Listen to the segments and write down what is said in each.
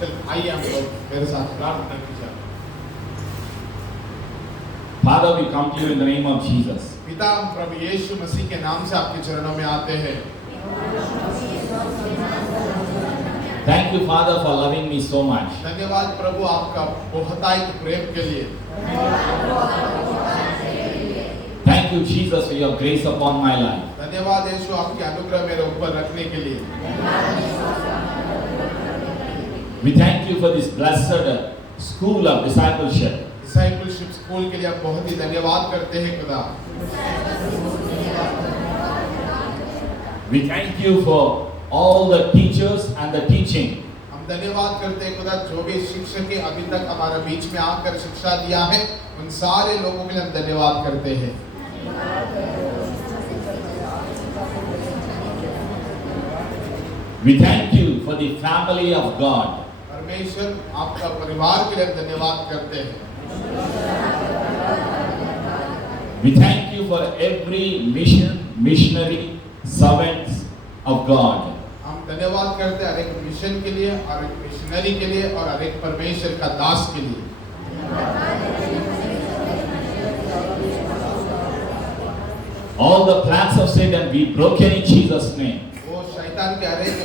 चल आइए हम लोग मेरे साथ प्रार्थना कीजिए। Father, we come to you in the name of Jesus. पिता, हम प्रभु यीशु मसीह के नाम से आपके चरणों में आते हैं। Thank you, Father, for loving me so much. धन्यवाद प्रभु आपका बहुतायत प्रेम के लिए। Thank you, Jesus, for your grace upon my life. धन्यवाद यीशु आपके अनुग्रह मेरे ऊपर रखने के लिए। We thank you for this blessed school of discipleship. Discipleship school के लिए आप बहुत ही धन्यवाद करते हैं खुदा। We thank you for all the teachers and the teaching. हम धन्यवाद करते हैं खुदा, जो भी शिक्षक के अभी तक हमारे बीच में आकर शिक्षा दिया है, उन सारे लोगों के लिए हम धन्यवाद करते हैं। We thank you for the family of God. परमेश्वर आपका परिवार के लिए हम धन्यवाद करते हैं। We thank you for every missionary, servants of God. हम धन्यवाद करते हैं हर एक मिशन के लिए, हर एक मिशनरी के लिए और हर एक परमेश्वर का दास के लिए। All the plans of Satan be broken in Jesus' name. वो शैतान के हर एक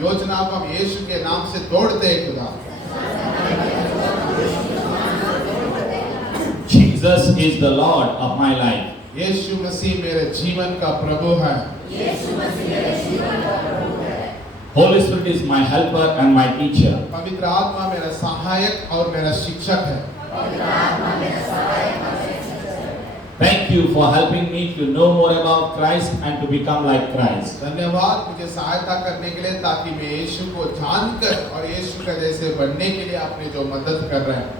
योजना को हम यीशु के नाम से तोड़ते हैं खुदा। Jesus is the Lord of my life. यीशु मसीह मेरे जीवन का प्रभु है। Holy Spirit is my helper and my teacher. पवित्र आत्मा मेरा सहायक और मेरा शिक्षक है। Thank you for helping me to know more about Christ and to become like Christ. धन्यवाद मुझे सहायता करने के लिए, ताकि मैं यीशु को जानकर और यीशु का जैसे बनने के लिए आपने जो मदद कर रहे हैं।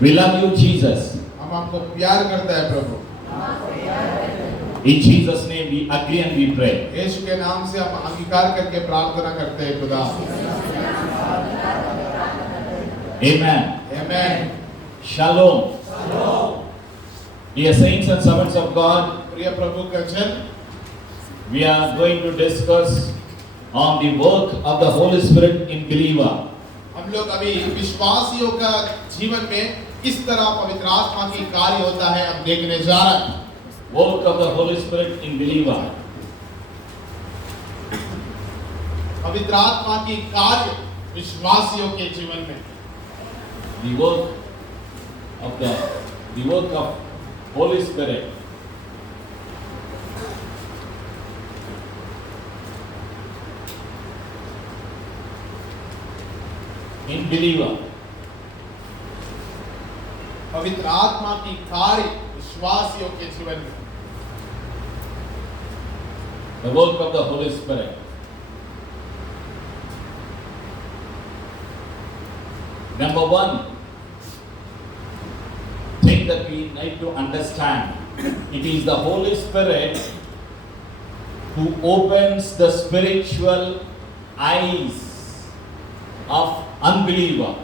We love you, Jesus. हम आपको प्यार करते हैं प्रभु। In Jesus' name we agree and we pray. यीशु के नाम से हम अंगीकार करके प्रार्थना करते हैं खुदा। Amen. आमीन। Shalom. Dear saints and servants of God, प्रिय प्रभु के जन, we are going to discuss on the work of the Holy Spirit in believer. हम लोग अभी विश्वासियों का जीवन में किस तरह पवित्र आत्मा की कार्य होता है हम देखने जा रहे हैं। Work of the Holy Spirit in believer. पवित्र आत्मा की कार्य विश्वासियों के जीवन में। The work of Holy Spirit. In believer. पवित्र आत्मा की कार्य विश्वासियों के जीवन में। The work of the Holy Spirit. Number one thing that we need to understand, it is the Holy Spirit who opens the spiritual eyes of unbeliever.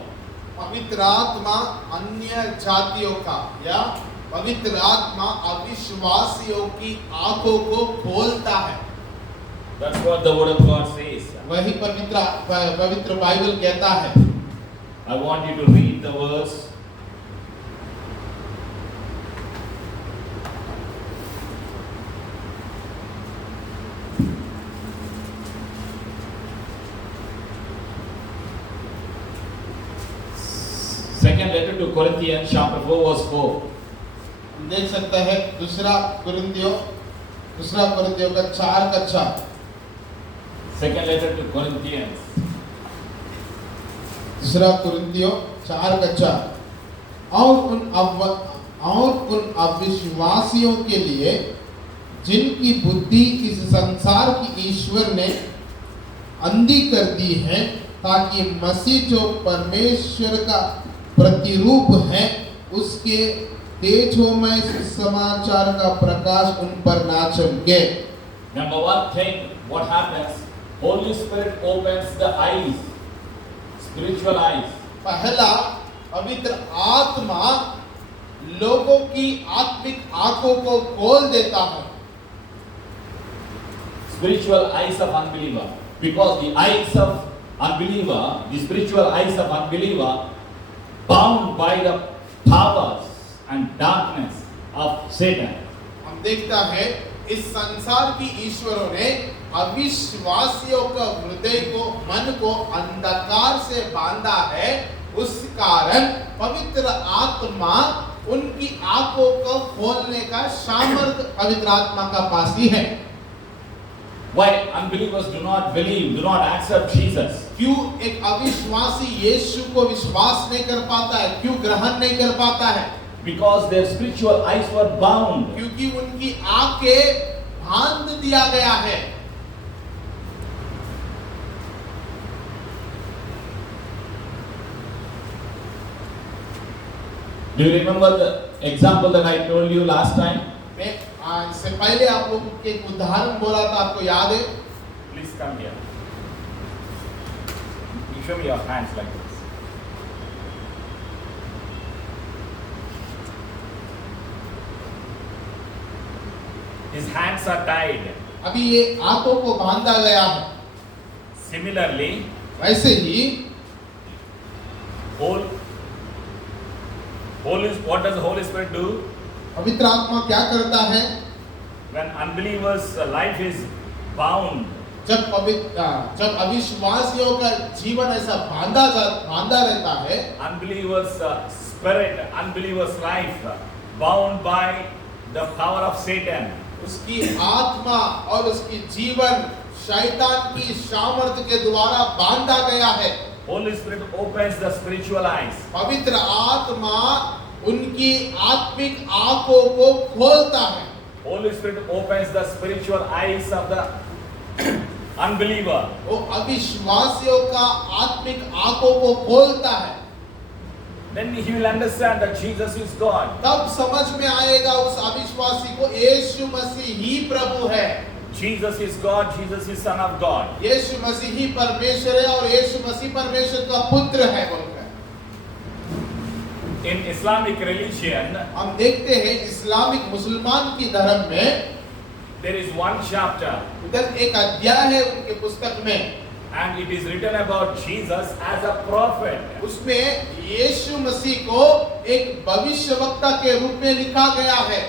पवित्र आत्मा अन्य जातियों का या पवित्र आत्मा अविश्वासियों की आंखों को खोलता है। That's what the word of God says. वही पवित्र बाइबल कहता है। I want you to read the verse. Second letter to Corinthians chapter 4 verse 4. हम देख सकते हैं दूसरा कुरिन्थियों का 4 का 4। Second letter to Corinthians. दूसरा कुरिन्थियों 4 का 4। और उन अविश्वासियों के लिए जिनकी बुद्धि इस संसार की ईश्वर ने अंधी कर दी है, ताकि मसीह जो परमेश्वर का प्रतिरूप है उसके तेजोमय समाचार का प्रकाश उन पर ना चमके। Number one thing, what happens? Holy Spirit opens the eyes, spiritual eyes. पहला, पवित्र आत्मा लोगों की आत्मिक आंखों को खोल देता है। spiritual eyes of unbeliever. Because the eyes of unbeliever, the spiritual eyes of unbeliever, bound by the powers and darkness of Satan. हम देखता है इस संसार की ईश्वरों ने अविश्वासियों का हृदय को, मन को अंधकार से बांधा है। उस कारण पवित्र आत्मा उनकी आंखों को खोलने का सामर्थ्य पवित्र आत्मा का पास ही है। Why unbelievers do not believe, do not accept Jesus? क्यों एक अविश्वासी यीशु को विश्वास नहीं कर पाता है, क्यों ग्रहण नहीं कर पाता है? Because their spiritual eyes were bound. क्योंकि उनकी आंखें बांध दिया गया है। Do you remember the example that I told you last time? मैं इससे पहले आप लोगों के एक उदाहरण बोला था, आपको याद है? Please come here. You show me your hands like this. His hands are tied. अभी ये आंखों को बांधा गया है। Similarly, वैसे ही what does the Holy Spirit do? पवित्र आत्मा क्या करता है? When unbelievers' life is bound, जब अविश्वासियों का जीवन ऐसा बांधा रहता है, unbelievers' spirit, unbelievers' life bound by the power of Satan. उसकी आत्मा और उसकी जीवन शैतान की सामर्थ्य के द्वारा बांधा गया है। Holy Spirit opens the spiritual eyes. पवित्र आत्मा उनकी आत्मिक आंखों को खोलता है। Holy Spirit opens the spiritual eyes of the unbeliever. वो अविश्वासियों का आत्मिक आंखों को खोलता है। Then he will understand that Jesus is God. तब समझ में आएगा उस अविश्वासी को यीशु मसीह ही प्रभु है। Jesus is God, Jesus is Son of God. यीशु मसीह ही परमेश्वर है और यीशु मसीह परमेश्वर का पुत्र है बोलकर। In Islamic religion, हम देखते हैं इस्लामिक मुसलमान की धर्म में there is one chapter उधर एक अध्याय है उनके पुस्तक में, and it is written about Jesus as a prophet. उसमें यीशु मसीह को एक भविष्यवक्ता के रूप में लिखा गया है।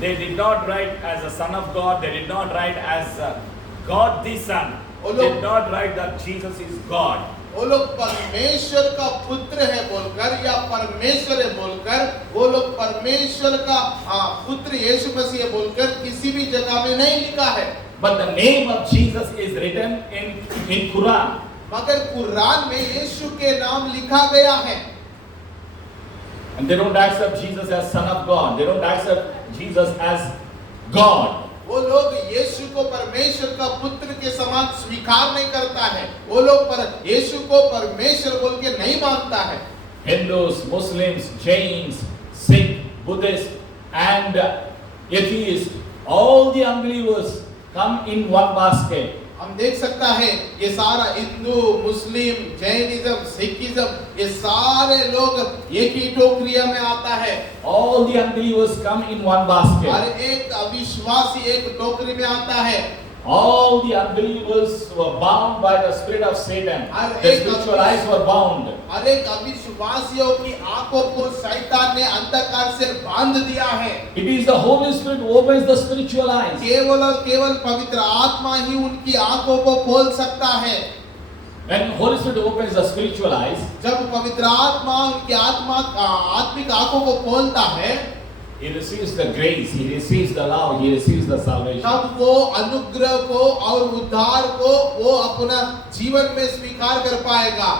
They did not write as a son of God, they did not write as God the Son. They did not write that Jesus is God. वो लोग परमेश्वर का पुत्र है बोलकर या परमेश्वर है बोलकर, वो लोग परमेश्वर का पुत्र यीशु मसीह है बोलकर किसी भी जगह में नहीं लिखा है। But the name of Jesus is written in Quran. मगर कुरान में यीशु के नाम लिखा गया है। And they don't accept Jesus as Son of God. They don't accept Jesus as God. वो लोग यीशु को परमेश्वर का पुत्र के समान स्वीकार नहीं करता है। वो लोग यीशु को परमेश्वर बोल के नहीं मानता है। Hindus, Muslims, Jains, Sikh, Buddhists, and atheists, all the unbelievers come in one basket. हम देख सकता है ये सारा हिंदू, मुस्लिम, जैनिज्म, सिखिज्म, ये सारे लोग एक ही टोकरिया में आता है। All the unbelievers come in one basket. हर एक अविश्वासी एक टोकरी में आता है। All the unbelievers were bound by the spirit of Satan. Their spiritual eyes were bound. हर एक अविश्वासियों की आंखों को शैतान ने अंधकार से बांध दिया है। It is the Holy Spirit who opens the spiritual eyes. केवल और केवल पवित्र आत्मा ही उनकी आंखों को खोल सकता है। When Holy Spirit opens the spiritual eyes, जब पवित्र आत्मा उनकी आत्मिक आंखों को खोलता है, he receives the grace, he receives the love, he receives the salvation. तब वो अनुग्रह को और उद्धार को वो अपना जीवन में स्वीकार कर पाएगा।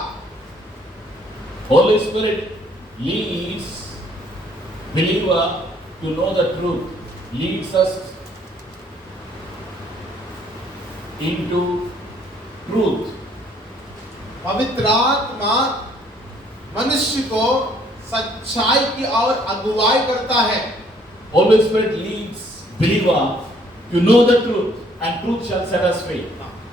Holy Spirit leads believer to know the truth, leads us into truth. पवित्र आत्मा मनुष्य को सच्चाई की ओर अगुवाई करता है। Holy Spirit leads believer to know the truth, and truth shall set us free.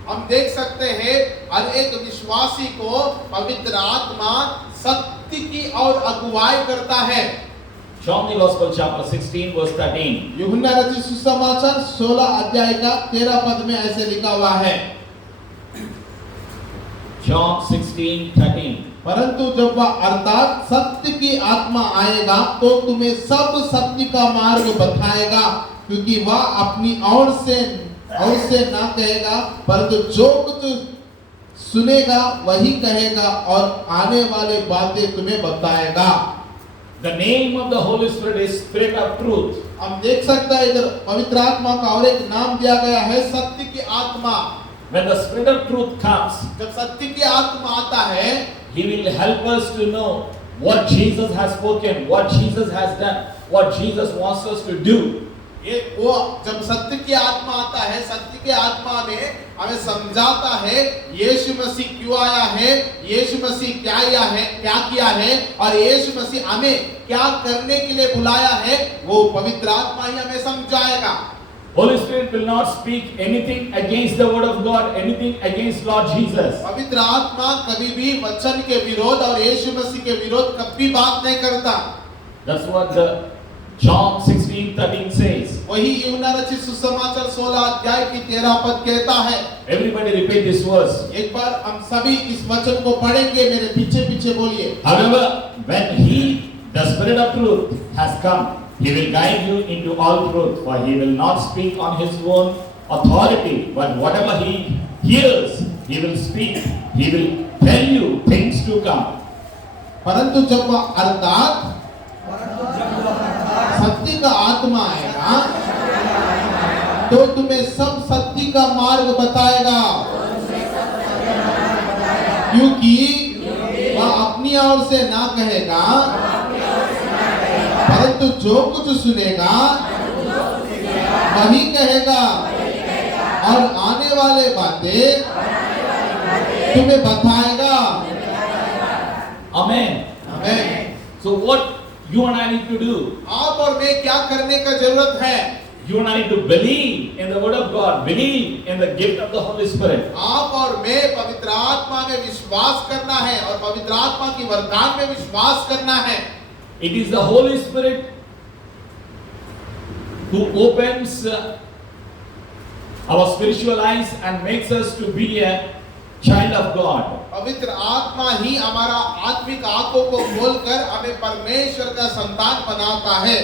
हम देख सकते हैं हर एक विश्वासी को पवित्र आत्मा सत्य की ओर अगुवाई करता है। John the Gospel chapter 16 verse 13. यूहन्ना रचित सुसमाचार 16 अध्याय का 13 पद में ऐसे लिखा हुआ है, John 16:13. परंतु जब वह अर्थात सत्य की आत्मा आएगा तो तुम्हें सब सत्य का मार्ग बताएगा, क्योंकि वह अपनी ओर से ना कहेगा, परंतु जो कुछ सुनेगा वही कहेगा और आने वाले बातें तुम्हें बताएगा। The name of the Holy Spirit is Spirit of Truth. हम देख सकते हैं इधर पवित्र आत्मा का और एक नाम दिया गया है, सत्य की आत्मा। When the Spirit of Truth comes, जब सत्य की आत्मा आता है, He will help us to know what Jesus has spoken, what Jesus has done, what Jesus wants us to do. ये वो जब सत्य की आत्मा आता है, सत्य की आत्मा में हमें समझाता है यीशु मसीह क्यों आया है, यीशु मसीह क्या किया है और यीशु मसीह हमें क्या करने के लिए बुलाया है, वो पवित्र आत्मा ही हमें समझाएगा। Holy Spirit will not speak anything against the word of God, anything against Lord Jesus. पवित्र आत्मा कभी भी वचन के विरोध और यीशु मसीह के विरोध कभी बात नहीं करता। That's what the John 16:13 says. वही यूहन्ना रचित सुसमाचार 16 अध्याय की 13 पद कहता है। Everybody repeat this verse. एक बार हम सभी इस वचन को पढ़ेंगे, मेरे पीछे पीछे बोलिए। However, when He, the Spirit of Truth, has come, He will guide you into all truth, for He will not speak on His own authority, but whatever He hears, He will speak. He will tell you things to come. परंतु जब वह अर्थात सत्य का आत्मा आएगा तो तुम्हें सब सत्य का मार्ग बताएगा, क्योंकि वह अपनी ओर से ना कहेगा, परंतु जो कुछ सुनेगा वही कहेगा और आने वाले बातें तुम्हें बताएगा। Amen. आमीन। So what you and I need to do? आप और मैं क्या करने का जरूरत है? You and I need to believe in the word of God, believe in the gift of the Holy Spirit. आप और मैं पवित्र आत्मा में विश्वास करना है और पवित्र आत्मा की वरदान में विश्वास करना है। It is the Holy Spirit who opens our spiritual eyes and makes us to be a child of God. पवित्र आत्मा ही हमारा आत्मिक आंखों को खोलकर हमें परमेश्वर का संतान बनाता है।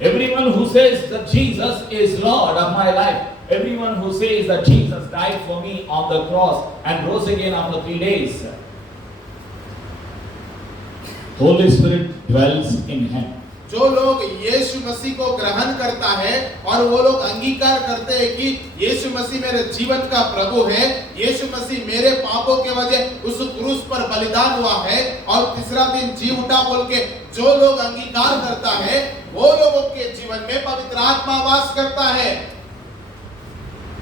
Everyone who says that Jesus is Lord of my life, everyone who says that Jesus died for me on the cross and rose again after 3 days, Holy Spirit dwells in him. जो लोग यीशु मसीह को ग्रहण करता है और वो लोग अंगीकार करते हैं कि यीशु मसीह मेरे जीवन का प्रभु है, यीशु मसीह मेरे पापों के वजह उस क्रूस पर बलिदान हुआ है और तीसरा दिन जी उठा बोल के जो लोग अंगीकार करता है वो लोगों के जीवन में पवित्र आत्मा वास करता है।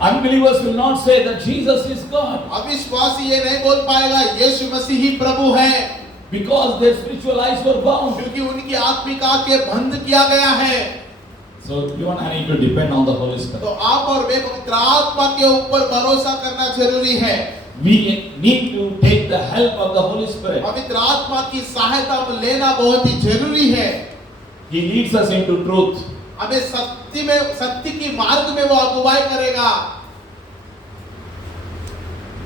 Unbelievers will not say that Jesus is God, अविश्वासी ये नहीं बोल पाएगा यीशु मसीह ही प्रभु है, because their spiritual eyes were bound. क्योंकि उनकी आत्मिक आंखें बंद किया गया है। So you and I need to depend on the Holy Spirit. तो आप और मैं पवित्र आत्मा के ऊपर भरोसा करना जरूरी है। We need to take the help of the Holy Spirit. पवित्र आत्मा की सहायता लेना बहुत ही जरूरी है। He leads us into truth. हमें सत्य की मार्ग में वो अगुवाई करेगा।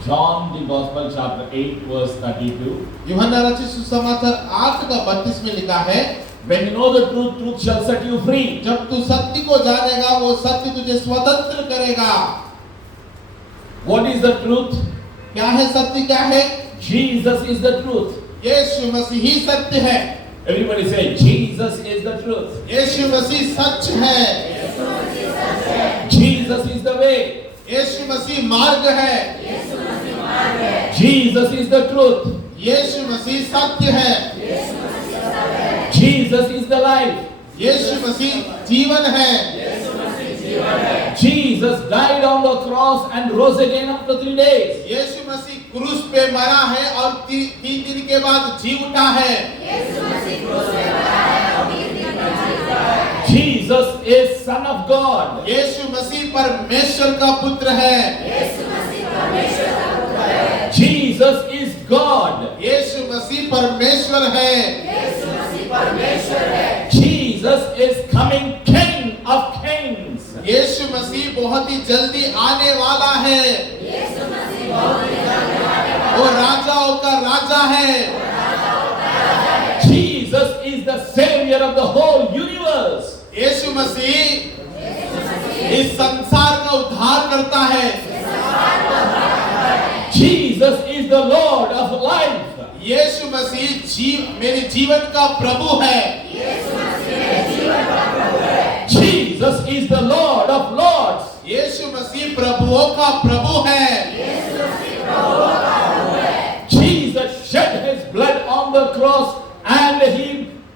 John the Gospel chapter 8 verse 32. यूहन्ना रचित सुसमाचार 8 का 32 में लिखा है, When you know the truth, truth shall set you free. जब तू सत्य को जानेगा वो सत्य तुझे स्वतंत्र करेगा। What is the truth? क्या है सत्य, क्या है? Jesus is the truth. यीशु मसीह ही सत्य है। Everybody say Jesus is the truth. यीशु मसीह सच है। Jesus is the way. यीशु मसीह मार्ग है। Jesus is the truth. यीशु मसीह सत्य है। Jesus is the life. यीशु मसीह जीवन है। Jesus died on the cross and rose again after 3 days. यीशु मसीह क्रूस पे मरा है और 3 दिन के बाद जी उठा है। Jesus is Son of God. यीशु मसीह परमेश्वर का पुत्र है। Jesus is God. यीशु मसीह परमेश्वर है। Jesus coming King of Kings. यीशु मसीह बहुत ही जल्दी आने वाला है। वो राजाओं का राजा है। Jesus is the savior of the whole universe. यीशु मसीह इस संसार का उद्धार करता है। Jesus is the Lord of life. यीशु मसीह मेरे जीवन का प्रभु है। Jesus is the Lord of lords. यीशु मसीह प्रभुओं का प्रभु है। Jesus shed his blood on the cross and he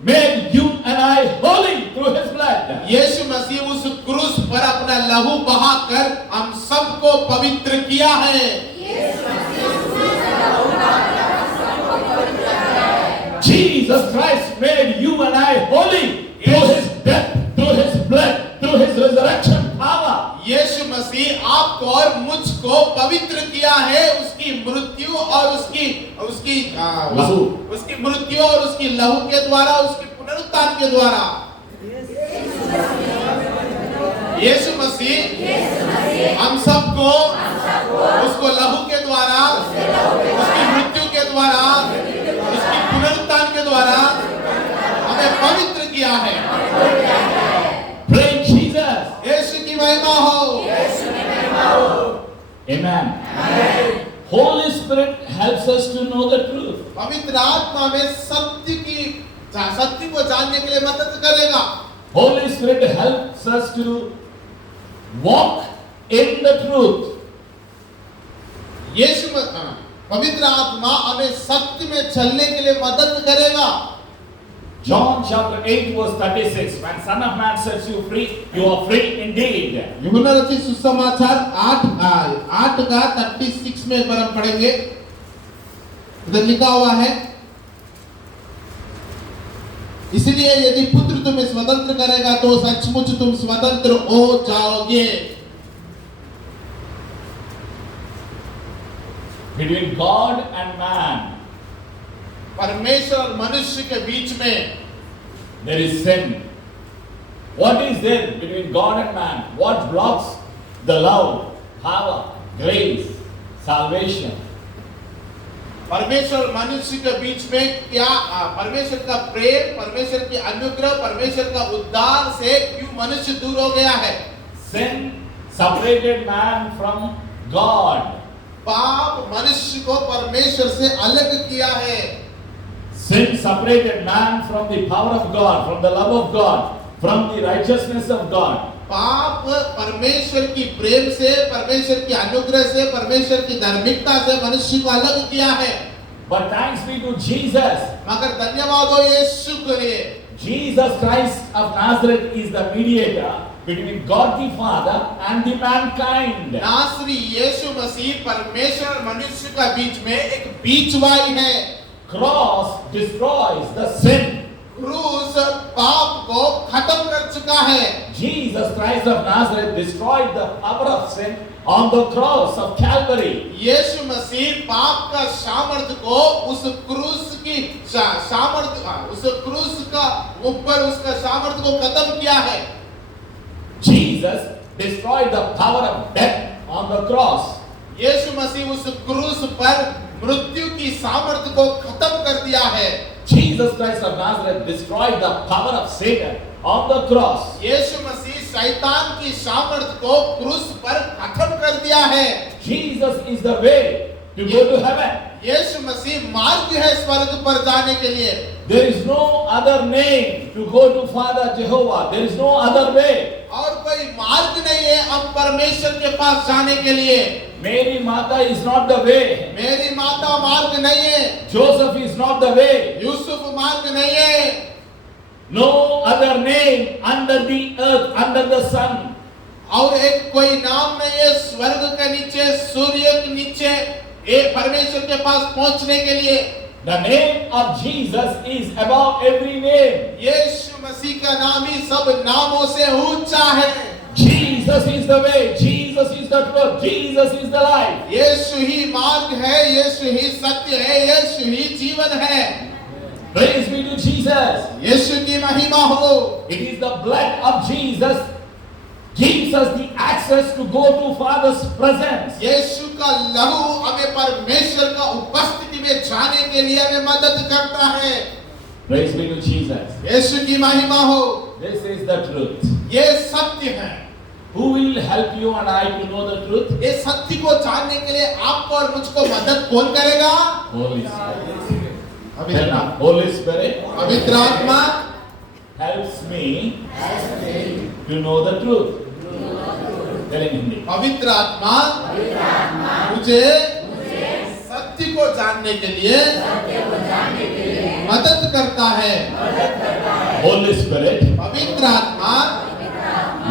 made you and I holy through his blood. यीशु मसीह उस क्रूस पर अपना लहू बहाकर हम सबको पवित्र किया है। Jesus Christ made you and I holy through his death, through his blood, through his resurrection power. यीशु मसीह आपको और मुझको पवित्र किया है उसकी मृत्यु और उसकी मृत्यु और उसकी लहू के द्वारा, उसके पुनरुत्थान के द्वारा। यीशु मसीह हम सबको उसको लहू के द्वारा, उसकी मृत्यु के द्वारा, उसकी पुनरुत्थान के द्वारा हमें पवित्र किया है। Praise Jesus. यीशु की महिमा हो। Amen. Holy Spirit helps us to know the truth. पवित्र आत्मा में सत्य को जानने के लिए मदद करेगा। Holy Spirit helps us to walk in the truth. पवित्र आत्मा हमें सत्य में चलने के लिए मदद करेगा। John chapter 8 verse 36, when Son of Man sets you free, you are free indeed. यूहन्ना रचित सुसमाचार 8 का 36 में एक बार हम पढ़ेंगे। इधर लिखा हुआ है, इसलिए यदि पुत्र तुम्हें स्वतंत्र करेगा तो सचमुच तुम स्वतंत्र हो जाओगे। Between God and man, परमेश्वर और मनुष्य के बीच में there is sin. What is there between God and man? What blocks the love, power, grace, salvation? परमेश्वर और मनुष्य के बीच में क्या परमेश्वर का प्रेम, परमेश्वर की अनुग्रह, परमेश्वर का उद्धार से क्यों मनुष्य दूर हो गया है? Sin separated man from God. पाप मनुष्य को परमेश्वर से अलग किया है। Sin separated man from the power of God, from the love of God, from the righteousness of God. पाप परमेश्वर की प्रेम से, परमेश्वर की अनुग्रह से, परमेश्वर की धार्मिकता से मनुष्य को अलग किया है। But thanks be to Jesus. मगर धन्यवाद हो यीशु के लिए। Jesus Christ of Nazareth is the mediator between God the Father and the mankind. नासरी यीशु मसीह परमेश्वर और मनुष्य का बीच में एक बीचवाई है। Cross destroys the sin. क्रूस पाप को खत्म कर चुका है। Jesus Christ of Nazareth destroyed the power of sin on the cross of Calvary. यीशु मसीह पाप का सामर्थ्य को उस क्रूस का ऊपर उसका सामर्थ्य को खत्म किया है। Jesus destroyed the power of death on the cross. यीशु मसीह उस क्रूस पर मृत्यु की सामर्थ्य को खत्म कर दिया है। Jesus Christ of Nazareth destroyed the power of Satan on the cross. यीशु मसीह शैतान की सामर्थ्य को क्रूस पर खत्म कर दिया है। Jesus is the way to go to heaven. यीशु मसीह मार्ग है स्वर्ग पर जाने के लिए। There is no other name to go to Father Jehovah. There is no other way. और कोई मार्ग नहीं है हम परमेश्वर के पास जाने के लिए। Mary Mata is not the way. मेरी माता मार्ग नहीं है। Joseph is not the way. Yusuf मार्ग नहीं है। No other name under the earth, under the sun. और एक कोई नाम नहीं है स्वर्ग के नीचे, सूर्य के नीचे परमेश्वर के पास पहुंचने के लिए। The name of Jesus is above every name. यीशु मसीह का नाम ही सब नामों से ऊंचा है। Jesus is the way, Jesus is the truth, Jesus is the life. यीशु ही मार्ग है, यीशु ही सत्य है, यीशु ही जीवन है। Praise be to Jesus. यीशु की महिमा हो। It is the blood of Jesus gives us the access to go to Father's presence. यीशु का लहू हमें परमेश्वर का उपस्थिति में जाने के लिए हमें मदद करता है। Praise be to Jesus. यीशु की महिमा हो। This is the truth. ये सत्य है। Who will help you and I to know the truth? ये सत्य को जानने के लिए आपको और मुझको मदद कौन करेगा? Holy Spirit. पवित्र Tell me, Holy Spirit पवित्र आत्मा helps me to know the truth. Tell in Hindi. पवित्र आत्मा मुझे सत्य को जानने के लिए मदद करता है। Holy Spirit पवित्र आत्मा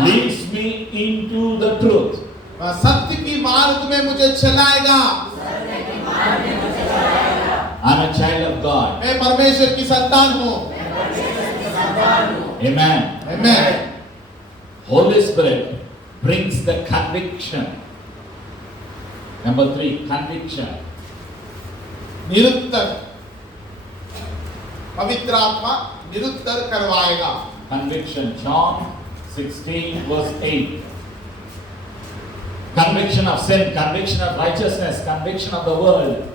leads me into the truth. सत्य की मार्ग में मुझे चलाएगा। I'm a child of God. मैं परमेश्वर की संतान हूँ। Amen. Amen. Holy Spirit brings the conviction. Number 3, conviction. निरुत्तर पवित्र आत्मा निरुत्तर करवाएगा। Conviction. John 16 verse 8. Conviction of sin, conviction of righteousness, conviction of the world.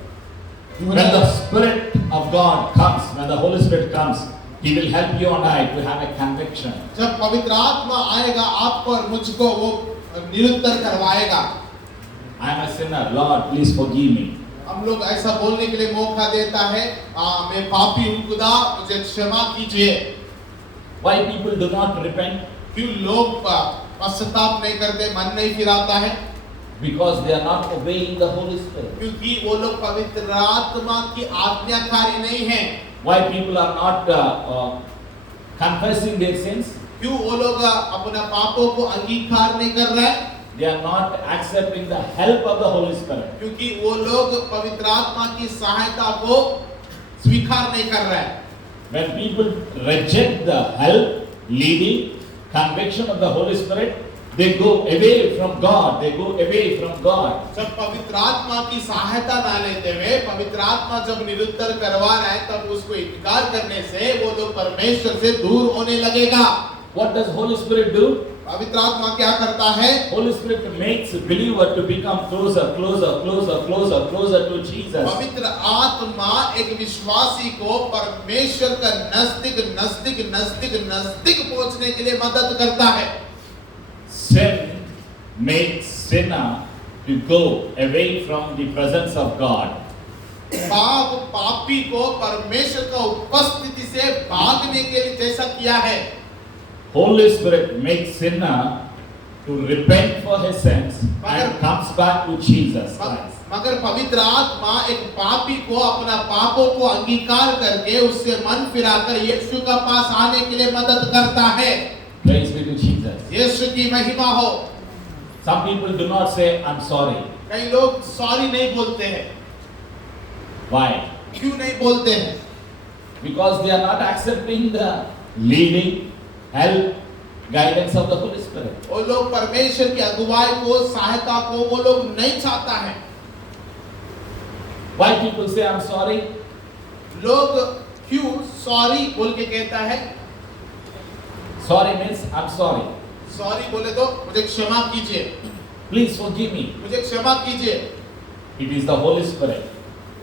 When the Spirit of God comes, when the Holy Spirit comes, He will help you and I to have a conviction. जब पवित्र आत्मा आएगा आपको और मुझको वो निरुत्तर करवाएगा। I am a sinner, Lord, please forgive me. हम लोग ऐसा बोलने के लिए मौका देता है, मैं पापी हूँ खुदा, मुझे क्षमा कीजिए। Why people do not repent? क्यों लोग पश्चाताप नहीं करते, मन नहीं फिराता है? Because they are not obeying the Holy Spirit. क्योंकि वो लोग पवित्र आत्मा की आज्ञाकारी नहीं हैं। Why people are not confessing their sins? क्यों वो लोग अपना पापों को अंगीकार नहीं कर रहे हैं? They are not accepting the help of the Holy Spirit. क्योंकि वो लोग पवित्र आत्मा की सहायता को स्वीकार नहीं कर रहे हैं। When people reject the help, leading, conviction of the Holy Spirit, they go away from God. They go away from God. जब पवित्र आत्मा की सहायता ना लेते हुए पवित्र आत्मा जब निरुत्तर करवा रहा है तब उसको इनकार करने से वो लोग परमेश्वर से दूर होने लगेगा। What does Holy Spirit do? पवित्र आत्मा क्या करता है? Holy Spirit makes believer to become closer, closer, closer, closer, closer to Jesus. पवित्र आत्मा एक विश्वासी को परमेश्वर का नजदीक नजदीक नजदीक नजदीक पहुंचने के लिए मदद करता है। Sin makes sinner to go away from the presence of God. पाप पापी को परमेश्वर का उपस्थिति से भागने के लिए जैसा किया है। Holy Spirit makes sinner to repent for his sins and comes back to Jesus Christ. मगर पवित्र आत्मा एक पापी को अपना पापों को अंगीकार करके उससे मन फिराकर यीशु का पास आने के लिए मदद करता है। Praise be to Jesus. यीशु की महिमा हो। Some people do not say I'm sorry. कई लोग सॉरी नहीं बोलते हैं। Why? क्यों नहीं बोलते हैं? Because they are not accepting the leading, help, guidance of the Holy Spirit. वो लोग परमेश्वर की अगुवाई को सहायता को वो लोग नहीं चाहता है। Why people say I'm sorry? लोग क्यों सॉरी बोल के कहता है? Sorry means I'm sorry. Sorry बोले तो मुझे क्षमा कीजिए, Please forgive me. मुझे क्षमा कीजिए। It is the Holy Spirit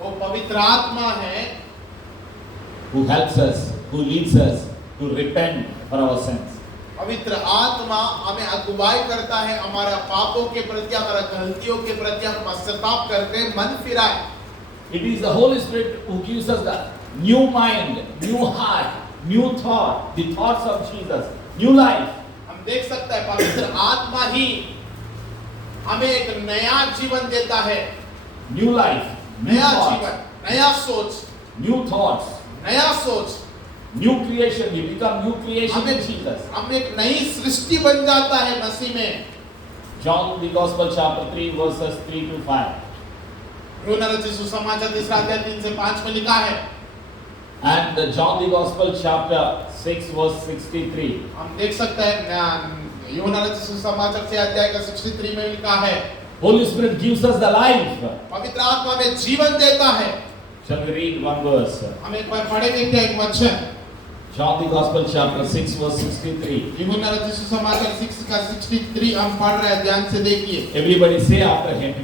वो पवित्र आत्मा है who helps us, who leads us to repent for our sins. पवित्र आत्मा हमें अगुवाई करता है हमारा पापों के प्रति, हमारा गलतियों के प्रति हम पश्चाताप करके मन फिराए। It is the Holy Spirit who gives us the new mind, new heart, new thought, the thoughts of Jesus, new life. हम देख सकते हैं पवित्र आत्मा ही हमें एक नया जीवन देता है। New life, new नया thoughts, जीवन, नया सोच, new thoughts, नया सोच। new creation. We become new creation in हमें Jesus. हम एक नई सृष्टि बन जाता है मसीह में। John the Gospel chapter 3 verses 3 to 5. यूहन्ना रचित सुसमाचार 3 अध्याय 3 से 5 में लिखा है। And John the Gospel chapter 6 verse 63. हम देख सकते हैं यूहन्ना रचित सुसमाचार 6 अध्याय का 63 में लिखा है। Holy Spirit gives us the life. पवित्र आत्मा में जीवन देता है। Shall we read one verse? हम एक बार पढ़ेंगे क्या एक वचन? John the Gospel chapter 6 verse 63. यूहन्ना रचित सुसमाचार 6 का 63 हम पढ़ रहे हैं, ध्यान से देखिए। Everybody say after him.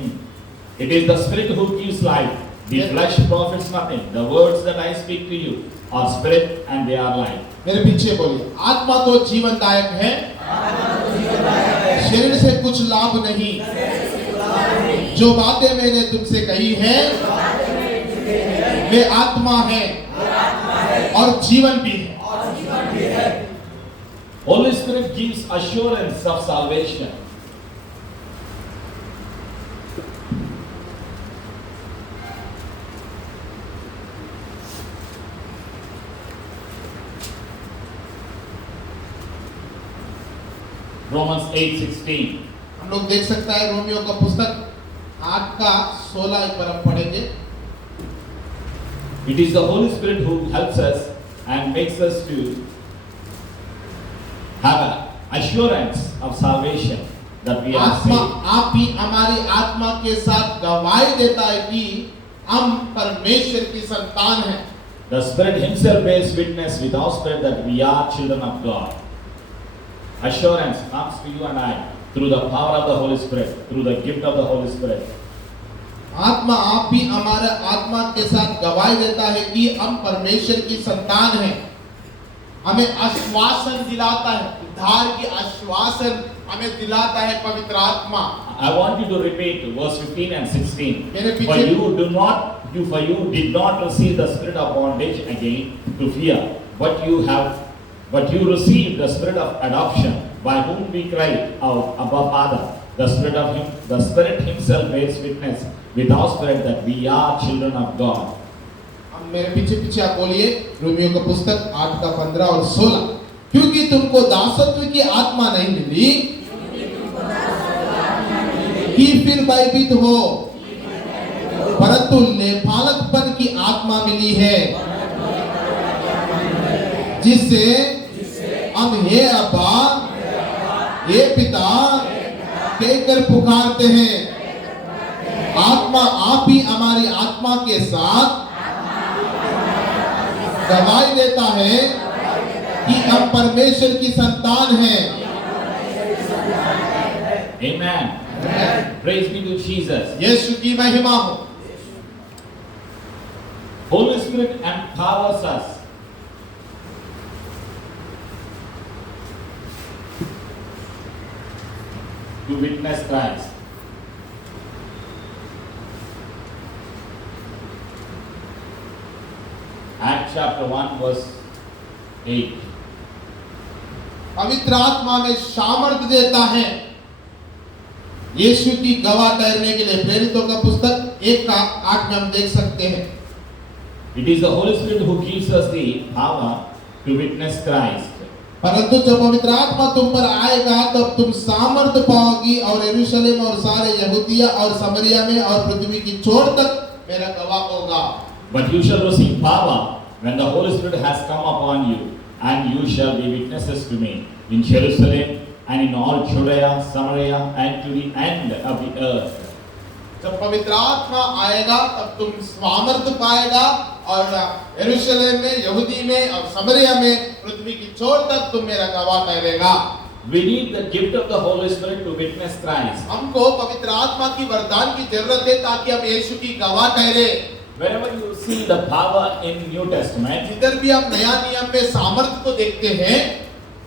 It is the Spirit who gives life. The flesh profits nothing. The words that I speak to you are spirit and they are life. मेरे पीछे बोलिए, आत्मा तो जीवनदायक है, शरीर से कुछ लाभ नहीं। जो बातें मैंने तुमसे कही हैं, वे आत्मा है और जीवन भी है। Holy Spirit gives assurance of salvation. Romans 8:16. हम लोग देख सकता है रोमियो का पुस्तक 8 का 16 एक बार हम पढ़ेंगे। It is the Holy Spirit who helps us and makes us to have an assurance of salvation that we are आत्मा saved. आप भी हमारी आत्मा के साथ गवाही देता है कि हम परमेश्वर की संतान हैं। The Spirit Himself bears witness with our spirit that we are children of God. Assurance comes to you and I through the power of the Holy Spirit, through the gift of the Holy Spirit. आत्मा आप भी हमारे आत्मा के साथ गवाही देता है कि हम परमेश्वर की संतान हैं। हमें आश्वासन दिलाता है, उद्धार की आश्वासन हमें दिलाता है पवित्र आत्मा। I want you to repeat verse 15 and 16. मेरे For पीछे you did not receive the spirit of bondage again to fear, but you received the spirit of adoption, by whom we cry out, Abba Father. The Spirit Himself bears witness with our spirit that we are children of God. अब मेरे पीछे पीछे आप बोलिए Romeo का पुस्तक 8 का 15 और 16। क्योंकि तुमको दासत्व की आत्मा नहीं मिली कि फिर भयभीत हो, परंतु लेपालकपन की आत्मा मिली है, जिससे हम हे अब्बा, हे पिता कहकर पुकारते हैं। आत्मा आप ही हमारी आत्मा के साथ गवाही देता है कि हम परमेश्वर की संतान हैं। Amen. Praise be to Jesus. यीशु की महिमा हो। Holy Spirit empowers us to witness Christ. Acts chapter 1 verse 8. पवित्र आत्मा में सामर्थ्य देता है यीशु की गवाह ठहरने के लिए। प्रेरितों का पुस्तक 1 का 8 में हम देख सकते हैं। It is the Holy Spirit who gives us the power to witness Christ. परंतु जब पवित्र आत्मा तुम पर आएगा तब तुम सामर्थ्य पाओगी और यरूशलेम और सारे यहूदिया और समरिया में और पृथ्वी की छोर तक मेरा गवाह होगा। But you shall receive power when the Holy Spirit has come upon you, and you shall be witnesses to me in Jerusalem and in all Judea, Samaria, and to the end of the earth. जब पवित्र आत्मा आएगा तब तुम सामर्थ्य पाएगा और यरूशलेम में, यहूदी में और समरिया में, पृथ्वी की छोर तक तुम मेरा गवाह ठहरेगा। We need the gift of the Holy Spirit to witness Christ. हमको पवित्र आत्मा की वरदान की जरूरत है ताकि हम यीशु की गवाह ठहरे। Wherever you see the power in New Testament, जिधर भी हम नया नियम में सामर्थ्य को देखते हैं,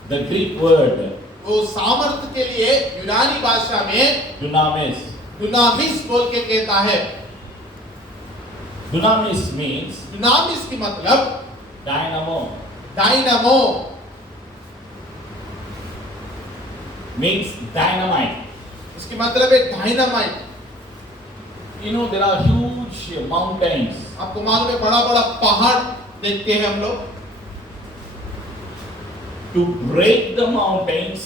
the Greek word वो सामर्थ्य के लिए यूनानी भाषा में दुनामिस बोल के कहता है। Dunamis means दुनामिस की मतलब dynamo, डायनामो means dynamite. इसकी मतलब है dynamite. You know, there are huge mountains. आपको मालूम है बड़ा बड़ा पहाड़ देखते हैं हम लोग। To break the mountains,